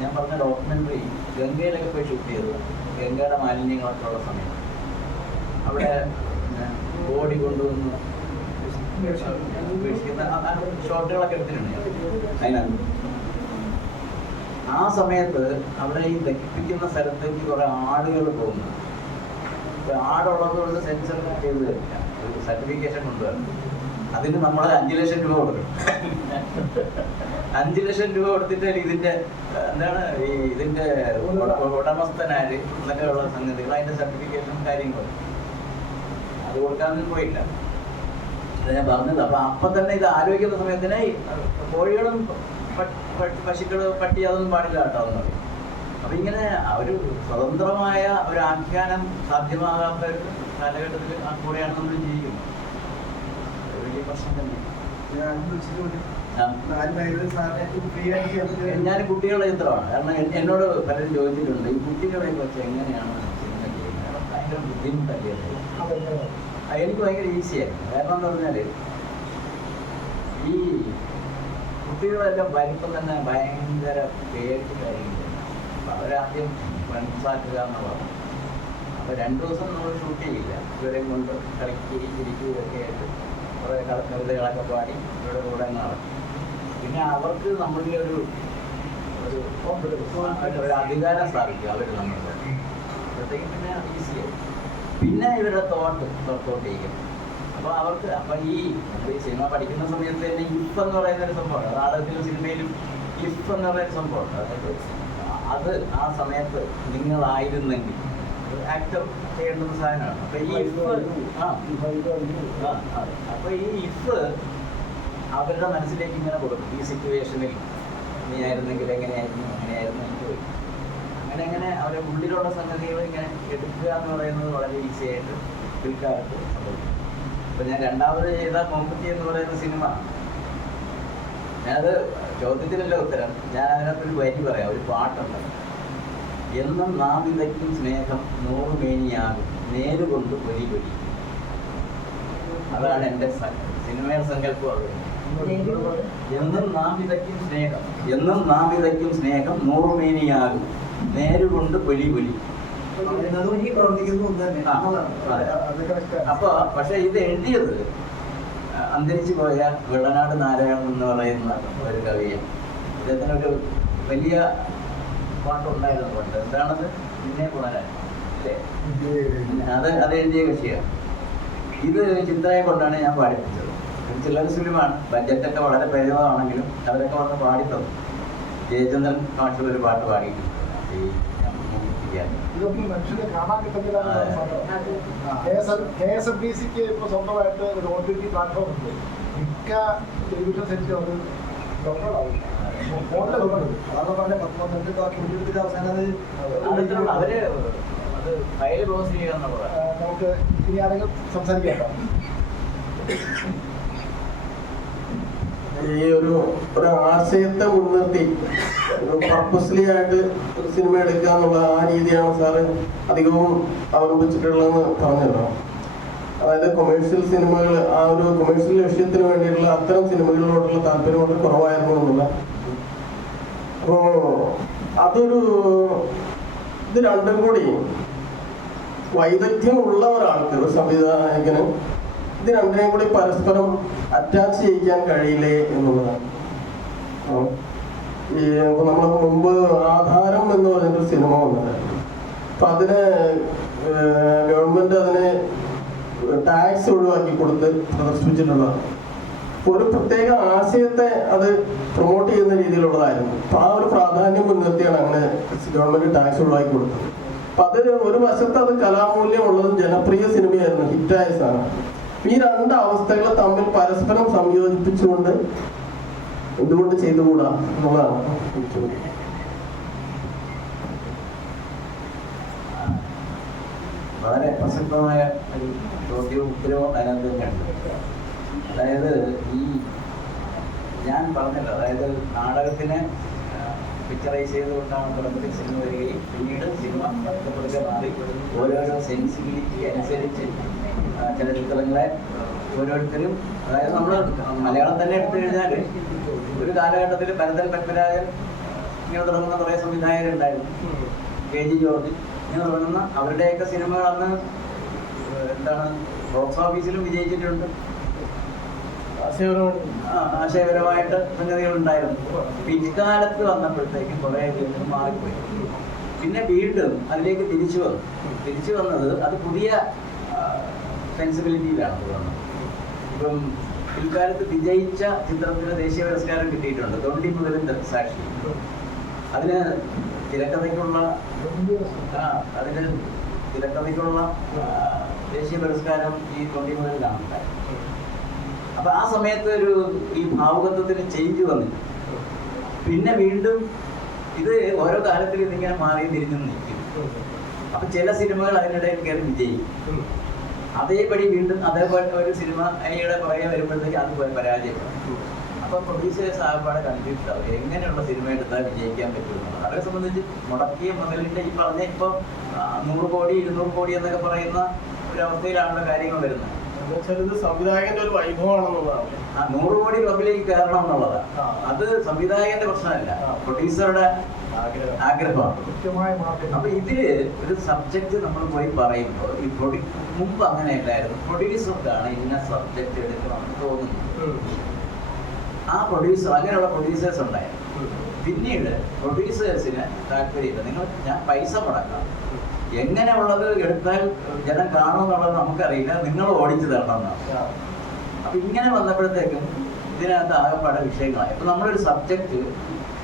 ഞാൻ പറഞ്ഞ ഡോക്യുമെൻ്ററി ഗംഗയിലൊക്കെ പോയി ഷൂട്ട് ചെയ്തത്, ഗംഗയുടെ മാലിന്യങ്ങളൊക്കെ ഉള്ള സമയം അവിടെ ബോഡി കൊണ്ടുവന്ന് ഷോട്ടുകളൊക്കെ എടുത്തിട്ടുണ്ട് അതിനകത്ത്. ആ സമയത്ത് അവിടെ ഈ ദഹിപ്പിക്കുന്ന സ്ഥലത്തേക്ക് കുറെ ആടുകൾ പോകുന്നു. ആടുള്ളത് കൊണ്ട് സെൻസർ ചെയ്ത് തരില്ല, ഒരു സർട്ടിഫിക്കേഷൻ കൊണ്ടുവരണം. അതിന് നമ്മൾ 5 ലക്ഷം രൂപ കൊടുക്കണം. 5 ലക്ഷം രൂപ കൊടുത്തിട്ട് ഇതിന്റെ എന്താണ് ഈ ഇതിന്റെ ഉടമസ്ഥനാര് എന്നൊക്കെയുള്ള സംഗതികൾ, അതിന്റെ സർട്ടിഫിക്കേഷൻ കാര്യങ്ങളും അത് കൊടുക്കാനൊന്നും പോയില്ല. ഞാൻ പറഞ്ഞത്. അപ്പൊ തന്നെ ഇത് ആലോചിക്കുന്ന സമയത്തിന് കോഴികളും പശുക്കളും പട്ടി അതൊന്നും പാടില്ല കേട്ടോ എന്ന് പറയും. അപ്പൊ ഇങ്ങനെ ഒരു സ്വതന്ത്രമായ ഒരു ആഖ്യാനം സാധ്യമാകാത്ത ഒരു കാലഘട്ടത്തിൽ കൂടെയാണ് നമ്മൾ ജീവിക്കുന്നത്. വലിയ പ്രശ്നം തന്നെ. ഞാൻ കുട്ടികളുടെ ചിത്രമാണ്. കാരണം എന്നോട് പലരും ചോദിച്ചിട്ടുണ്ട് ഈ കുട്ടികളെ വെച്ച് എങ്ങനെയാണ് സിനിമ ചെയ്യുന്നത്. ഭയങ്കര ബുദ്ധിമുട്ടല്ലേ? എനിക്ക് ഭയങ്കര ഈസിയായിരുന്നു. കാരണം എന്ന് പറഞ്ഞാൽ ഈ കുട്ടികളെല്ലാം വരുമ്പം തന്നെ ഭയങ്കര പേടിച്ച് കാര്യമില്ല. അപ്പം അവരാദ്യം മനസ്സാക്കുക എന്നുള്ളതാണ്. അപ്പോൾ 2 ദിവസം നമ്മൾ ഷൂട്ട് ചെയ്യില്ല. ഇവരെയും കൊണ്ട് കളിക്കുകയും ചിരിക്കുകയൊക്കെ ആയിട്ട് കുറേ കവിതകളൊക്കെ പാടി ഇവരുടെ കൂടെ നടക്കും. പിന്നെ അവർക്ക് നമ്മളിൽ ഒരു അധികാരം സ്ഥാപിക്കുക അവർ നമ്മളുടെ അപ്പോഴത്തേക്കും പിന്നെ ഈസിയായി. പിന്നെ ഇവരുടെ തോട്ട് ചെയ്യും. അപ്പോൾ അവർക്ക് ഈ സിനിമ പഠിക്കുന്ന സമയത്ത് തന്നെ ഇഫ് എന്ന് പറയുന്നൊരു സംഭവമാണ്. നാടകത്തിലും സിനിമയിലും ഇഫ് എന്ന് പറയുന്ന സംഭവമുണ്ട്. അതായത് ആ സമയത്ത് നിങ്ങളായിരുന്നെങ്കിൽ ആക്ടർ ചെയ്യേണ്ടുന്ന സാധനമാണ്. അപ്പോൾ ഈ ഇഫ് അവരുടെ മനസ്സിലേക്ക് ഇങ്ങനെ കൊടുക്കും. ഈ സിറ്റുവേഷനിൽ നീ ആയിരുന്നെങ്കിൽ എങ്ങനെയായിരുന്നു, അങ്ങനെയായിരുന്നു എനിക്ക് പോയി അങ്ങനെ അവരുടെ ഉള്ളിലുള്ള സംഗതികൾ ഇങ്ങനെ എടുക്കുക എന്ന് പറയുന്നത് വളരെ ഈസി ആയിട്ട് പിൽക്കാലത്ത് സംഭവിക്കും. ഇപ്പം ഞാൻ 2ാമത് ചെയ്ത കോമ്പറ്റി എന്ന് പറയുന്ന സിനിമ, ഞാനത് ചോദ്യത്തിലല്ല ഉത്തരം, ഞാൻ അതിനകത്തൊരു വരി പറയാം, ഒരു പാട്ടുണ്ട്. എന്നും നാം വിതയ്ക്കും സ്നേഹം 100 മേനിയാകും, നേരുകൊണ്ട് പൊലി. അതാണ് എൻ്റെ സിനിമയുടെ സങ്കല്പം. അത് എന്നും നാം വിതയ്ക്കും സ്നേഹം 100 മേനിയാകും, നേരുകൊണ്ട് പൊലി. അപ്പൊ പക്ഷെ ഇത് എഴുതിയത് അന്തരിച്ചു പോയ വെള്ളനാട് നാരായണൻ എന്ന് പറയുന്ന ഒരു കവിയാണ്. അദ്ദേഹത്തിനൊരു വലിയ പാട്ടുണ്ടായിരുന്നു പണ്ട്. എന്താണത്? പിന്നെ പുണരാൻ അല്ലേ? അത് എഴുതിയ കക്ഷിയാണ്. ഇത് ചിത്രയെ കൊണ്ടാണ് ഞാൻ പാടിപ്പിച്ചത്. ചില്ലറ ഫിലിമാണ്, ബഡ്ജറ്റൊക്കെ വളരെ പരിമിതമാണെങ്കിലും അവരൊക്കെ വന്ന് പാടിത്തന്നു. ജയചന്ദ്രൻ മാഷ് ഒരു പാട്ട് പാടിയിട്ടുണ്ട്. ഇതൊന്നും മനുഷ്യനെ കാണാൻ കിട്ടുന്നില്ല. KSFDCക്ക് ഇപ്പോൾ സ്വന്തമായിട്ട് ഒരു OTT പ്ലാറ്റ്ഫോം ഉണ്ട്. മിക്ക ടെലിവിഷൻ സെറ്റ് അത് ഡൗൺലോഡാവും. അതാണ് പറഞ്ഞ 12 ഡോക്യുമെന്റ് അവസാനം അവര് അത് ഫയൽ ക്ലോസ് ചെയ്യുക എന്നുള്ളതാണ്. നമുക്ക് ഇനി ആരെങ്കിലും സംസാരിക്കാം. ഈ ഒരു ആശയത്തെ മുൻനിർത്തി ഒരു പർപ്പസ്ലി ആയിട്ട് ഒരു സിനിമ എടുക്കുക എന്നുള്ള ആ രീതിയാണ് സാറ് അധികവും അവലംബിച്ചിട്ടുള്ളതെന്ന് പറഞ്ഞല്ലോ. അതായത് കൊമേഴ്ഷ്യൽ സിനിമകൾ, ആ ഒരു കൊമേഴ്ഷ്യൽ ലക്ഷ്യത്തിന് വേണ്ടിയിട്ടുള്ള അത്തരം സിനിമകളോടുള്ള താല്പര്യം വളരെ കുറവായിരുന്നു എന്നുള്ള. അപ്പോ ഇത് രണ്ടും കൂടി വൈദഗ്ധ്യമുള്ള ഒരാൾക്ക്, ഒരു സംവിധായകന് ഇത് രണ്ടിനെയും കൂടി പരസ്പരം അറ്റാച്ച് ചെയ്യിക്കാൻ കഴിയില്ലേ എന്നുള്ളതാണ്. ഇപ്പൊ നമ്മൾ മുമ്പ് ആധാരം എന്ന് പറഞ്ഞൊരു സിനിമ വന്നിട്ടുണ്ടായിരുന്നു. അപ്പൊ അതിന് ഗവൺമെന്റ് അതിന് ടാക്സ് ഒഴിവാക്കി കൊടുത്ത് പ്രദർശിപ്പിച്ചിട്ടുള്ളതാണ്. ഒരു പ്രത്യേക ആശയത്തെ അത് പ്രൊമോട്ട് ചെയ്യുന്ന രീതിയിലുള്ളതായിരുന്നു. അപ്പൊ ആ ഒരു പ്രാധാന്യം മുൻനിർത്തിയാണ് അങ്ങനെ ഗവൺമെന്റ് ടാക്സ് ഒഴിവാക്കി കൊടുത്തത്. അപ്പൊ അത് ഒരു വശത്ത് അത് കലാമൂല്യമുള്ളതും ജനപ്രിയ സിനിമയായിരുന്നു, ഹിറ്റായ സാധനം. ഈ രണ്ട് അവസ്ഥകളെ തമ്മിൽ പരസ്പരം സംയോജിപ്പിച്ചുകൊണ്ട് എന്തുകൊണ്ട് ചെയ്തുകൂടാ എന്നുള്ളതാണ് ചോദ്യം. വളരെ പ്രസക്തമായ ഒരു ചോദ്യവും ഉത്തരവും അതിനകത്ത് തന്നെയുണ്ട്. അതായത് ഞാൻ പറഞ്ഞല്ലോ, അതായത് നാടകത്തിനെ പിക്ചറൈസ് ചെയ്തുകൊണ്ടാണ് തുടക്കത്തിൽ സിനിമ വരികയും പിന്നീട് സിനിമ പതുക്കെ മാറി ഓരോരോ സെൻസിബിലിറ്റി അനുസരിച്ച് ചില ചിത്രങ്ങളെ ഓരോരുത്തരും, അതായത് നമ്മൾ മലയാളം തന്നെ എടുത്തു കഴിഞ്ഞാൽ ഒരു കാലഘട്ടത്തിൽ ഭരതൻ പത്മരാജൻ ഇങ്ങനെ തുടങ്ങുന്ന കുറേ സംവിധായകരുണ്ടായിരുന്നു, KG ജോർജ് ഇങ്ങനെ തുടങ്ങുന്ന അവരുടെയൊക്കെ സിനിമകൾ അന്ന് ബോക്സ് ഓഫീസിലും വിജയിച്ചിട്ടുണ്ട്. ആശയപരമായിട്ട് സംഗതികളുണ്ടായിരുന്നു. പിൽക്കാലത്ത് വന്നപ്പോഴത്തേക്കും കുറേ മാറിപ്പോയി. പിന്നെ വീണ്ടും അതിലേക്ക് തിരിച്ചു വന്നത് അത് പുതിയ സെൻസിബിലിറ്റിയിലാണ് തോന്നുന്നത്. ഇപ്പം പിൽക്കാലത്ത് വിജയിച്ച ചിത്രത്തിന് ദേശീയ പുരസ്കാരം കിട്ടിയിട്ടുണ്ട്, തൊണ്ടി മുതലും സാക്ഷി. അതിന് തിരക്കഥയ്ക്കുള്ള ദേശീയ പുരസ്കാരം ഈ തൊണ്ടി മുതലിലാണ് ഉണ്ടായത്. അപ്പൊ ആ സമയത്ത് ഈ ഭാവുകത്വത്തിന് ചേഞ്ച് വന്നിട്ട് പിന്നെ വീണ്ടും ഇത് ഓരോ കാലത്തിൽ ഇതിങ്ങനെ മാറി തിരിഞ്ഞു നിൽക്കും. അപ്പൊ ചില സിനിമകൾ അതിനിടയിൽ കയറി വിജയിക്കും, അതേപടി വീണ്ടും അതേപോലെ ഒരു സിനിമ അതിയുടെ പുറകെ വരുമ്പോഴത്തേക്ക് അത് പരാജയപ്പെടും. അപ്പൊ പ്രൊഡ്യൂസേഴ്സ് ആകപ്പാടെ കൺഫ്യൂസ്ഡ് ആവും, എങ്ങനെയുള്ള സിനിമ എടുത്താൽ വിജയിക്കാൻ പറ്റുമെന്നുള്ളത്. അവരെ സംബന്ധിച്ച് മുടക്കിയ മുതലിന്റെ ഈ പറഞ്ഞ ഇപ്പൊ 100 കോടി 200 കോടി എന്നൊക്കെ പറയുന്ന ഒരു അവസ്ഥയിലാണല്ലോ കാര്യങ്ങൾ വരുന്നത്. ഇത് സംവിധായകന്റെ ഒരു വൈഭവമാണെന്നുള്ളതാണ്. 100 കോടി ക്ലബിലേക്ക് കയറണം എന്നുള്ളതാണ്. അത് സംവിധായകന്റെ പ്രശ്നമല്ല, പ്രൊഡ്യൂസറുടെ ആഗ്രഹമാണ്. അപ്പൊ ഇതില് ഒരു സബ്ജക്ട് നമ്മൾ പോയി പറയുമ്പോൾ ഈ മുമ്പ് അങ്ങനെയല്ലായിരുന്നു. പ്രൊഡ്യൂസർക്കാണ് ഇന്ന സബ്ജക്ട് എടുക്കണമെന്ന് തോന്നുന്നത്. ആ പ്രൊഡ്യൂസർ, അങ്ങനെയുള്ള പ്രൊഡ്യൂസേഴ്സ് ഉണ്ടായിരുന്നു. പിന്നീട് പ്രൊഡ്യൂസേഴ്സിന് താല്പര്യമില്ല, ഞാൻ പൈസ മുടക്കാം, എങ്ങനെയുള്ളത് എടുത്താൽ ജനം കാണുമെന്നുള്ളത് നമുക്കറിയില്ല, നിങ്ങൾ ഓടിച്ചു തരണം എന്നാണ്. അപ്പൊ ഇങ്ങനെ വന്നപ്പോഴത്തേക്കും ഇതിനകത്ത് ആകെപ്പാടെ വിഷയങ്ങളായി. അപ്പൊ നമ്മളൊരു സബ്ജക്റ്റ്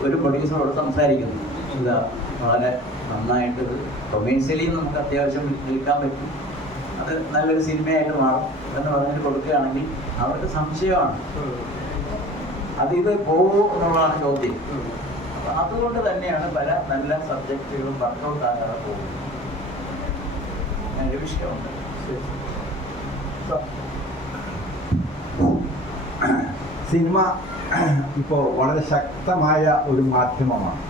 ഒരു പ്രൊഡ്യൂസറോട് സംസാരിക്കുന്നു, എന്താ വളരെ നന്നായിട്ട് കൊമേഴ്സ്യലി നമുക്ക് അത്യാവശ്യം വിൽക്കാൻ പറ്റും, അത് നല്ലൊരു സിനിമയായിട്ട് മാറും എന്ന് പറഞ്ഞിട്ട് കൊടുക്കുകയാണെങ്കിൽ അവർക്ക് സംശയമാണ്, ഇത് പോകുമോ എന്നുള്ളതാണ് ചോദ്യം. അതുകൊണ്ട് തന്നെയാണ് പല നല്ല സബ്ജക്റ്റുകളും വർക്കൗട്ട് ആകാതെ പോകുന്നത്. ഒരു വിഷയമുണ്ട്. സിനിമ ഇപ്പോൾ വളരെ ശക്തമായ ഒരു മാധ്യമമാണ്.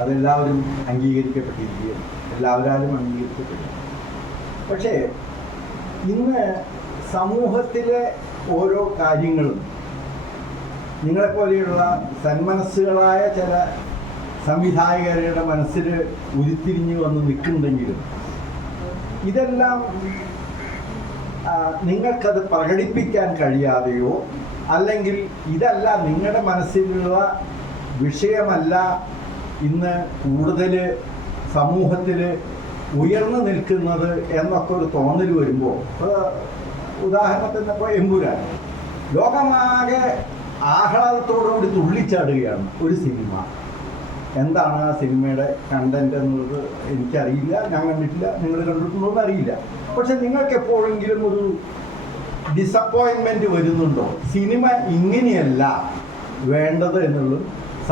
അതെല്ലാവരും അംഗീകരിക്കപ്പെട്ടിരിക്കുകയും എല്ലാവരും അംഗീകരിക്കപ്പെട്ടു. പക്ഷേ ഇന്ന് സമൂഹത്തിലെ ഓരോ കാര്യങ്ങളും നിങ്ങളെപ്പോലെയുള്ള സന്മനസ്സുകളായ ചില സംവിധായകരുടെ മനസ്സിൽ ഉരുത്തിരിഞ്ഞു വന്ന് നിൽക്കുന്നുണ്ടെങ്കിലും ഇതെല്ലാം നിങ്ങൾക്കത് പ്രകടിപ്പിക്കാൻ കഴിയാതെയോ അല്ലെങ്കിൽ ഇതല്ല നിങ്ങളുടെ മനസ്സിലുള്ള വിഷയമല്ല ഇന്ന് കൂടുതൽ സമൂഹത്തിൽ ഉയർന്നു നിൽക്കുന്നത് എന്നൊക്കെ ഒരു തോന്നൽ വരുമ്പോൾ, ഉദാഹരണത്തിന് ഇപ്പോൾ എമ്പുരാൻ ലോകമാകെ ആഹ്ലാദത്തോടുകൂടി തുള്ളിച്ചാടുകയാണ് ഒരു സിനിമ. എന്താണ് ആ സിനിമയുടെ കണ്ടന്റ് എന്നുള്ളത് എനിക്കറിയില്ല, ഞാൻ കണ്ടിട്ടില്ല, നിങ്ങൾ കണ്ടിട്ടുണ്ടോ എന്ന് അറിയില്ല. പക്ഷെ നിങ്ങൾക്ക് എപ്പോഴെങ്കിലും ഒരു ഡിസപ്പോയിൻമെന്റ് വരുന്നുണ്ടോ? സിനിമ ഇങ്ങനെയല്ല വേണ്ടത് എന്നുള്ളത്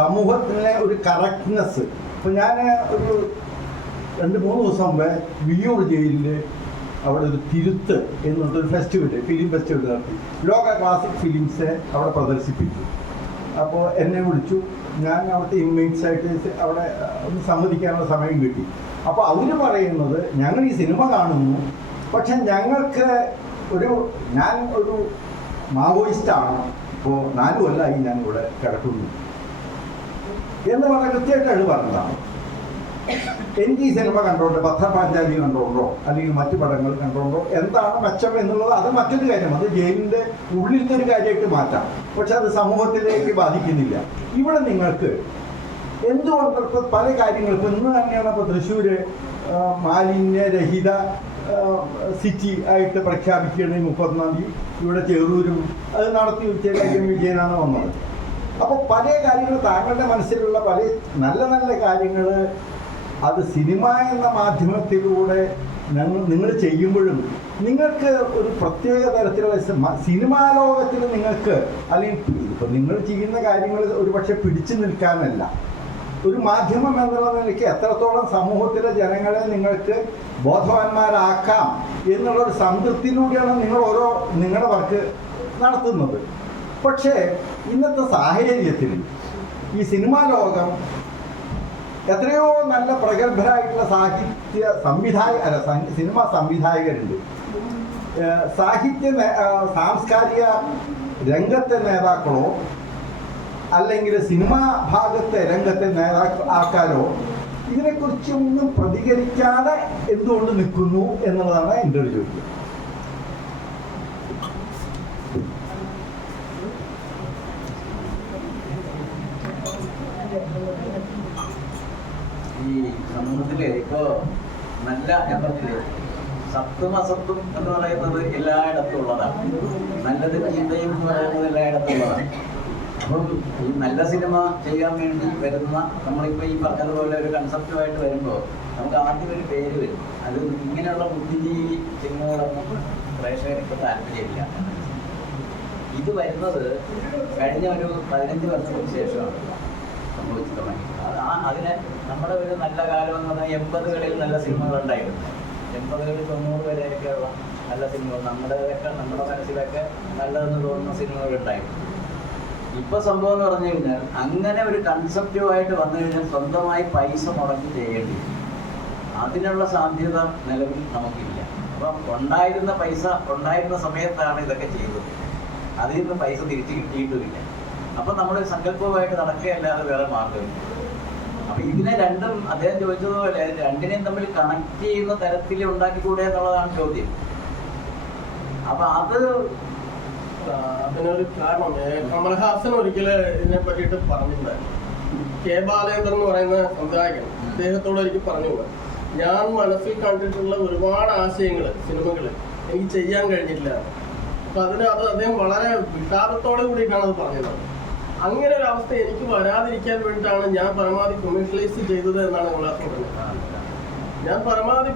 സമൂഹത്തിലെ ഒരു കറക്റ്റ്നെസ്. ഇപ്പം ഞാൻ ഒരു 2-3 ദിവസം മുമ്പേ വിയ്യൂർ ജയിലിൽ അവിടെ ഒരു തിരുത്ത് എന്നൊരു ഫെസ്റ്റിവൽ, ഫിലിം ഫെസ്റ്റിവൽ നടത്തി. ലോക ക്ലാസിക് ഫിലിംസ് അവിടെ പ്രദർശിപ്പിച്ചു. അപ്പോൾ എന്നെ വിളിച്ചു. ഞാൻ അവിടുത്തെ ഇൻമേറ്റ്സായിട്ട് അവിടെ ഒന്ന് സമ്മതിക്കാനുള്ള സമയം കിട്ടി. അപ്പോൾ അവർ പറയുന്നത്, ഞങ്ങൾ ഈ സിനിമ കാണുന്നു, പക്ഷെ ഞങ്ങൾക്ക് ഞാൻ ഒരു മാവോയിസ്റ്റാണ്, ഇപ്പോൾ 4 കൊല്ലമായി ഞാൻ ഇവിടെ കിടക്കുന്നു എന്ന് വളരെ കൃത്യമായിട്ടാണ് പറഞ്ഞതാണ്. എനിക്ക് ഈ സിനിമ കണ്ടോണ്ടോ, പത്രപാഞ്ചാലി കണ്ടോണ്ടോ അല്ലെങ്കിൽ മറ്റു പടങ്ങൾ കണ്ടോണ്ടോ എന്താണ് മെച്ചം എന്നുള്ളത് അത് മറ്റൊരു കാര്യം. അത് ജയിലിൻ്റെ ഉള്ളിലത്തെ ഒരു കാര്യമായിട്ട് മാറ്റാം, പക്ഷെ അത് സമൂഹത്തിലേക്ക് ബാധിക്കുന്നില്ല. ഇവിടെ നിങ്ങൾക്ക് എന്തുകൊണ്ട് ഇപ്പോൾ പല കാര്യങ്ങളും, ഇപ്പോൾ ഇന്ന് തന്നെയാണ് ഇപ്പോൾ തൃശ്ശൂർ മാലിന്യരഹിത സിറ്റി ആയിട്ട് പ്രഖ്യാപിക്കുകയാണ് 31-ാം തീയതി. ഇവിടെ ചെറൂരും അത് നടത്തി വെച്ച വിജയനാണ് വന്നത്. അപ്പോൾ പല കാര്യങ്ങൾ, താങ്കളുടെ മനസ്സിലുള്ള പല നല്ല നല്ല കാര്യങ്ങൾ അത് സിനിമ എന്ന മാധ്യമത്തിലൂടെ നിങ്ങൾ ചെയ്യുമ്പോഴും നിങ്ങൾക്ക് ഒരു പ്രത്യേക തരത്തിലുള്ള സിനിമാ ലോകത്തിൽ നിങ്ങൾക്ക്, അല്ലെങ്കിൽ ഇപ്പം നിങ്ങൾ ചെയ്യുന്ന കാര്യങ്ങൾ ഒരു പക്ഷെ പിടിച്ചു നിൽക്കാനല്ല, ഒരു മാധ്യമം എന്നുള്ള നിലയ്ക്ക് എത്രത്തോളം സമൂഹത്തിലെ ജനങ്ങളെ നിങ്ങൾക്ക് ബോധവാന്മാരാക്കാം എന്നുള്ളൊരു സംതൃപ്തിയിലൂടെയാണ് നിങ്ങളുടെ വർക്ക് നടത്തുന്നത്. പക്ഷേ ഇന്നത്തെ സാഹചര്യത്തിൽ ഈ സിനിമാ ലോകം എത്രയോ നല്ല പ്രഗത്ഭരായിട്ടുള്ള സിനിമാ സംവിധായകരുണ്ട്. സാംസ്കാരിക രംഗത്തെ നേതാക്കളോ അല്ലെങ്കിൽ സിനിമാ ഭാഗത്തെ രംഗത്തെ ആൾക്കാരോ ഇതിനെക്കുറിച്ചൊന്നും പ്രതികരിക്കാതെ എന്തുകൊണ്ട് നിൽക്കുന്നു എന്നുള്ളതാണ് എൻ്റെ ഒരു ചോദ്യം. ഈ സമൂഹത്തില് ഇപ്പോ നല്ല, ഞാൻ പറഞ്ഞില്ലേ, സത്തും അസത്തും എന്ന് പറയുന്നത് എല്ലായിടത്തും ഉള്ളതാണ്. നല്ലത് ചീത്തയും എന്ന് പറയുന്നത് എല്ലായിടത്തും ഉള്ളതാണ്. അപ്പം ഈ നല്ല സിനിമ ചെയ്യാൻ വേണ്ടി വരുന്ന നമ്മളിപ്പോൾ ഈ പറഞ്ഞതുപോലെ ഒരു കൺസെപ്റ്റുമായിട്ട് വരുമ്പോൾ നമുക്ക് ആദ്യം ഒരു പേര് വരും. അത് ഇങ്ങനെയുള്ള ബുദ്ധിജീവി സിനിമകളൊന്നും പ്രേക്ഷകർക്ക് താല്പര്യമില്ല. ഇത് വരുന്നത് കഴിഞ്ഞ ഒരു 15 വർഷത്തിന് ശേഷമാണ് സംഭവിച്ചു തുടങ്ങി. അതിന് നമ്മുടെ ഒരു നല്ല കാലം എന്ന് പറഞ്ഞാൽ 80കളിൽ നല്ല സിനിമകളുണ്ടായിരുന്നു. 80കളിൽ 90 വരെയൊക്കെയുള്ള നല്ല സിനിമകൾ നമ്മുടെ മനസ്സിലൊക്കെ നല്ലതെന്ന് തോന്നുന്ന സിനിമകളുണ്ടായിരുന്നു. ഇപ്പൊ സംഭവം എന്ന് പറഞ്ഞു കഴിഞ്ഞാൽ അങ്ങനെ ഒരു കൺസെപ്റ്റുമായിട്ട് വന്നു കഴിഞ്ഞാൽ സ്വന്തമായി പൈസ മുടക്കി ചെയ്യേണ്ടി വരും. അതിനുള്ള സാധ്യത നിലവിൽ നമുക്കില്ല. അപ്പം ഉണ്ടായിരുന്ന സമയത്താണ് ഇതൊക്കെ ചെയ്തത്. അതിൽ നിന്ന് പൈസ തിരിച്ചു കിട്ടിയിട്ടുമില്ല. അപ്പൊ നമ്മുടെ സങ്കല്പവുമായിട്ട് നടക്കുകയല്ലാതെ വേറെ മാർഗമില്ല. അപ്പൊ ഇതിനെ രണ്ടും അദ്ദേഹം ചോദിച്ചതുപോലെ രണ്ടിനെയും തമ്മിൽ കണക്ട് ചെയ്യുന്ന തരത്തിൽ ഉണ്ടാക്കിക്കൂടെ എന്നുള്ളതാണ് ചോദ്യം. അപ്പൊ അതിനൊരു കാരണം കമൽഹാസൻ ഒരിക്കലും ഇതിനെ പറ്റിയിട്ട് പറഞ്ഞിട്ടുണ്ടായിരുന്നു. കെ ബാലേന്ദ്രൻ എന്ന് പറയുന്ന സംവിധായകൻ അദ്ദേഹത്തോട് എനിക്ക് പറഞ്ഞു, ഞാൻ മനസ്സിൽ കണ്ടിട്ടുള്ള ഒരുപാട് ആശയങ്ങൾ സിനിമകൾ എനിക്ക് ചെയ്യാൻ കഴിഞ്ഞിട്ടില്ല. അപ്പൊ അത് അദ്ദേഹം വളരെ വിഷാദത്തോടെ കൂടിയിട്ടാണ് അത് പറഞ്ഞത്. അങ്ങനെ ഒരു അവസ്ഥ എനിക്ക് വരാതിരിക്കാൻ വേണ്ടിയിട്ടാണ് ഞാൻ പരമാവധി കൊമേഴ്ഷ്യലൈസ് ചെയ്തത് എന്നാണ് കമൽഹാസൻ പറഞ്ഞത്. ഞാൻ പരമാവധി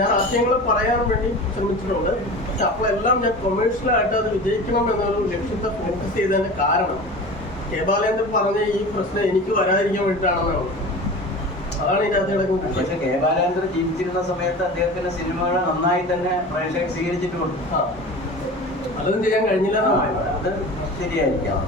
ഞാൻ ആശയങ്ങൾ പറയാൻ വേണ്ടി ശ്രമിച്ചിട്ടുണ്ട്. പക്ഷെ അപ്പോഴെല്ലാം ഞാൻ കൊമേഴ്ഷ്യലായിട്ട് അത് വിജയിക്കണം എന്നൊരു ലക്ഷ്യത്തെ ഫോക്കസ് ചെയ്തതിന്റെ കാരണം കെ ബാലേന്ദ്രൻ പറഞ്ഞ ഈ പ്രശ്നം എനിക്ക് വരാതിരിക്കാൻ വേണ്ടിയിട്ടാണെന്നാണ്. അതാണ് ഇതിനകത്ത് കിടക്കുന്നത്. പക്ഷെ കെ ബാലേന്ദ്രൻ ജീവിച്ചിരുന്ന സമയത്ത് അദ്ദേഹത്തിന്റെ സിനിമകൾ നന്നായി തന്നെ പ്രേക്ഷകർ സ്വീകരിച്ചിട്ടുണ്ട്. അതൊന്നും ചെയ്യാൻ കഴിഞ്ഞില്ല. അത് ശരിയായിരിക്കാം.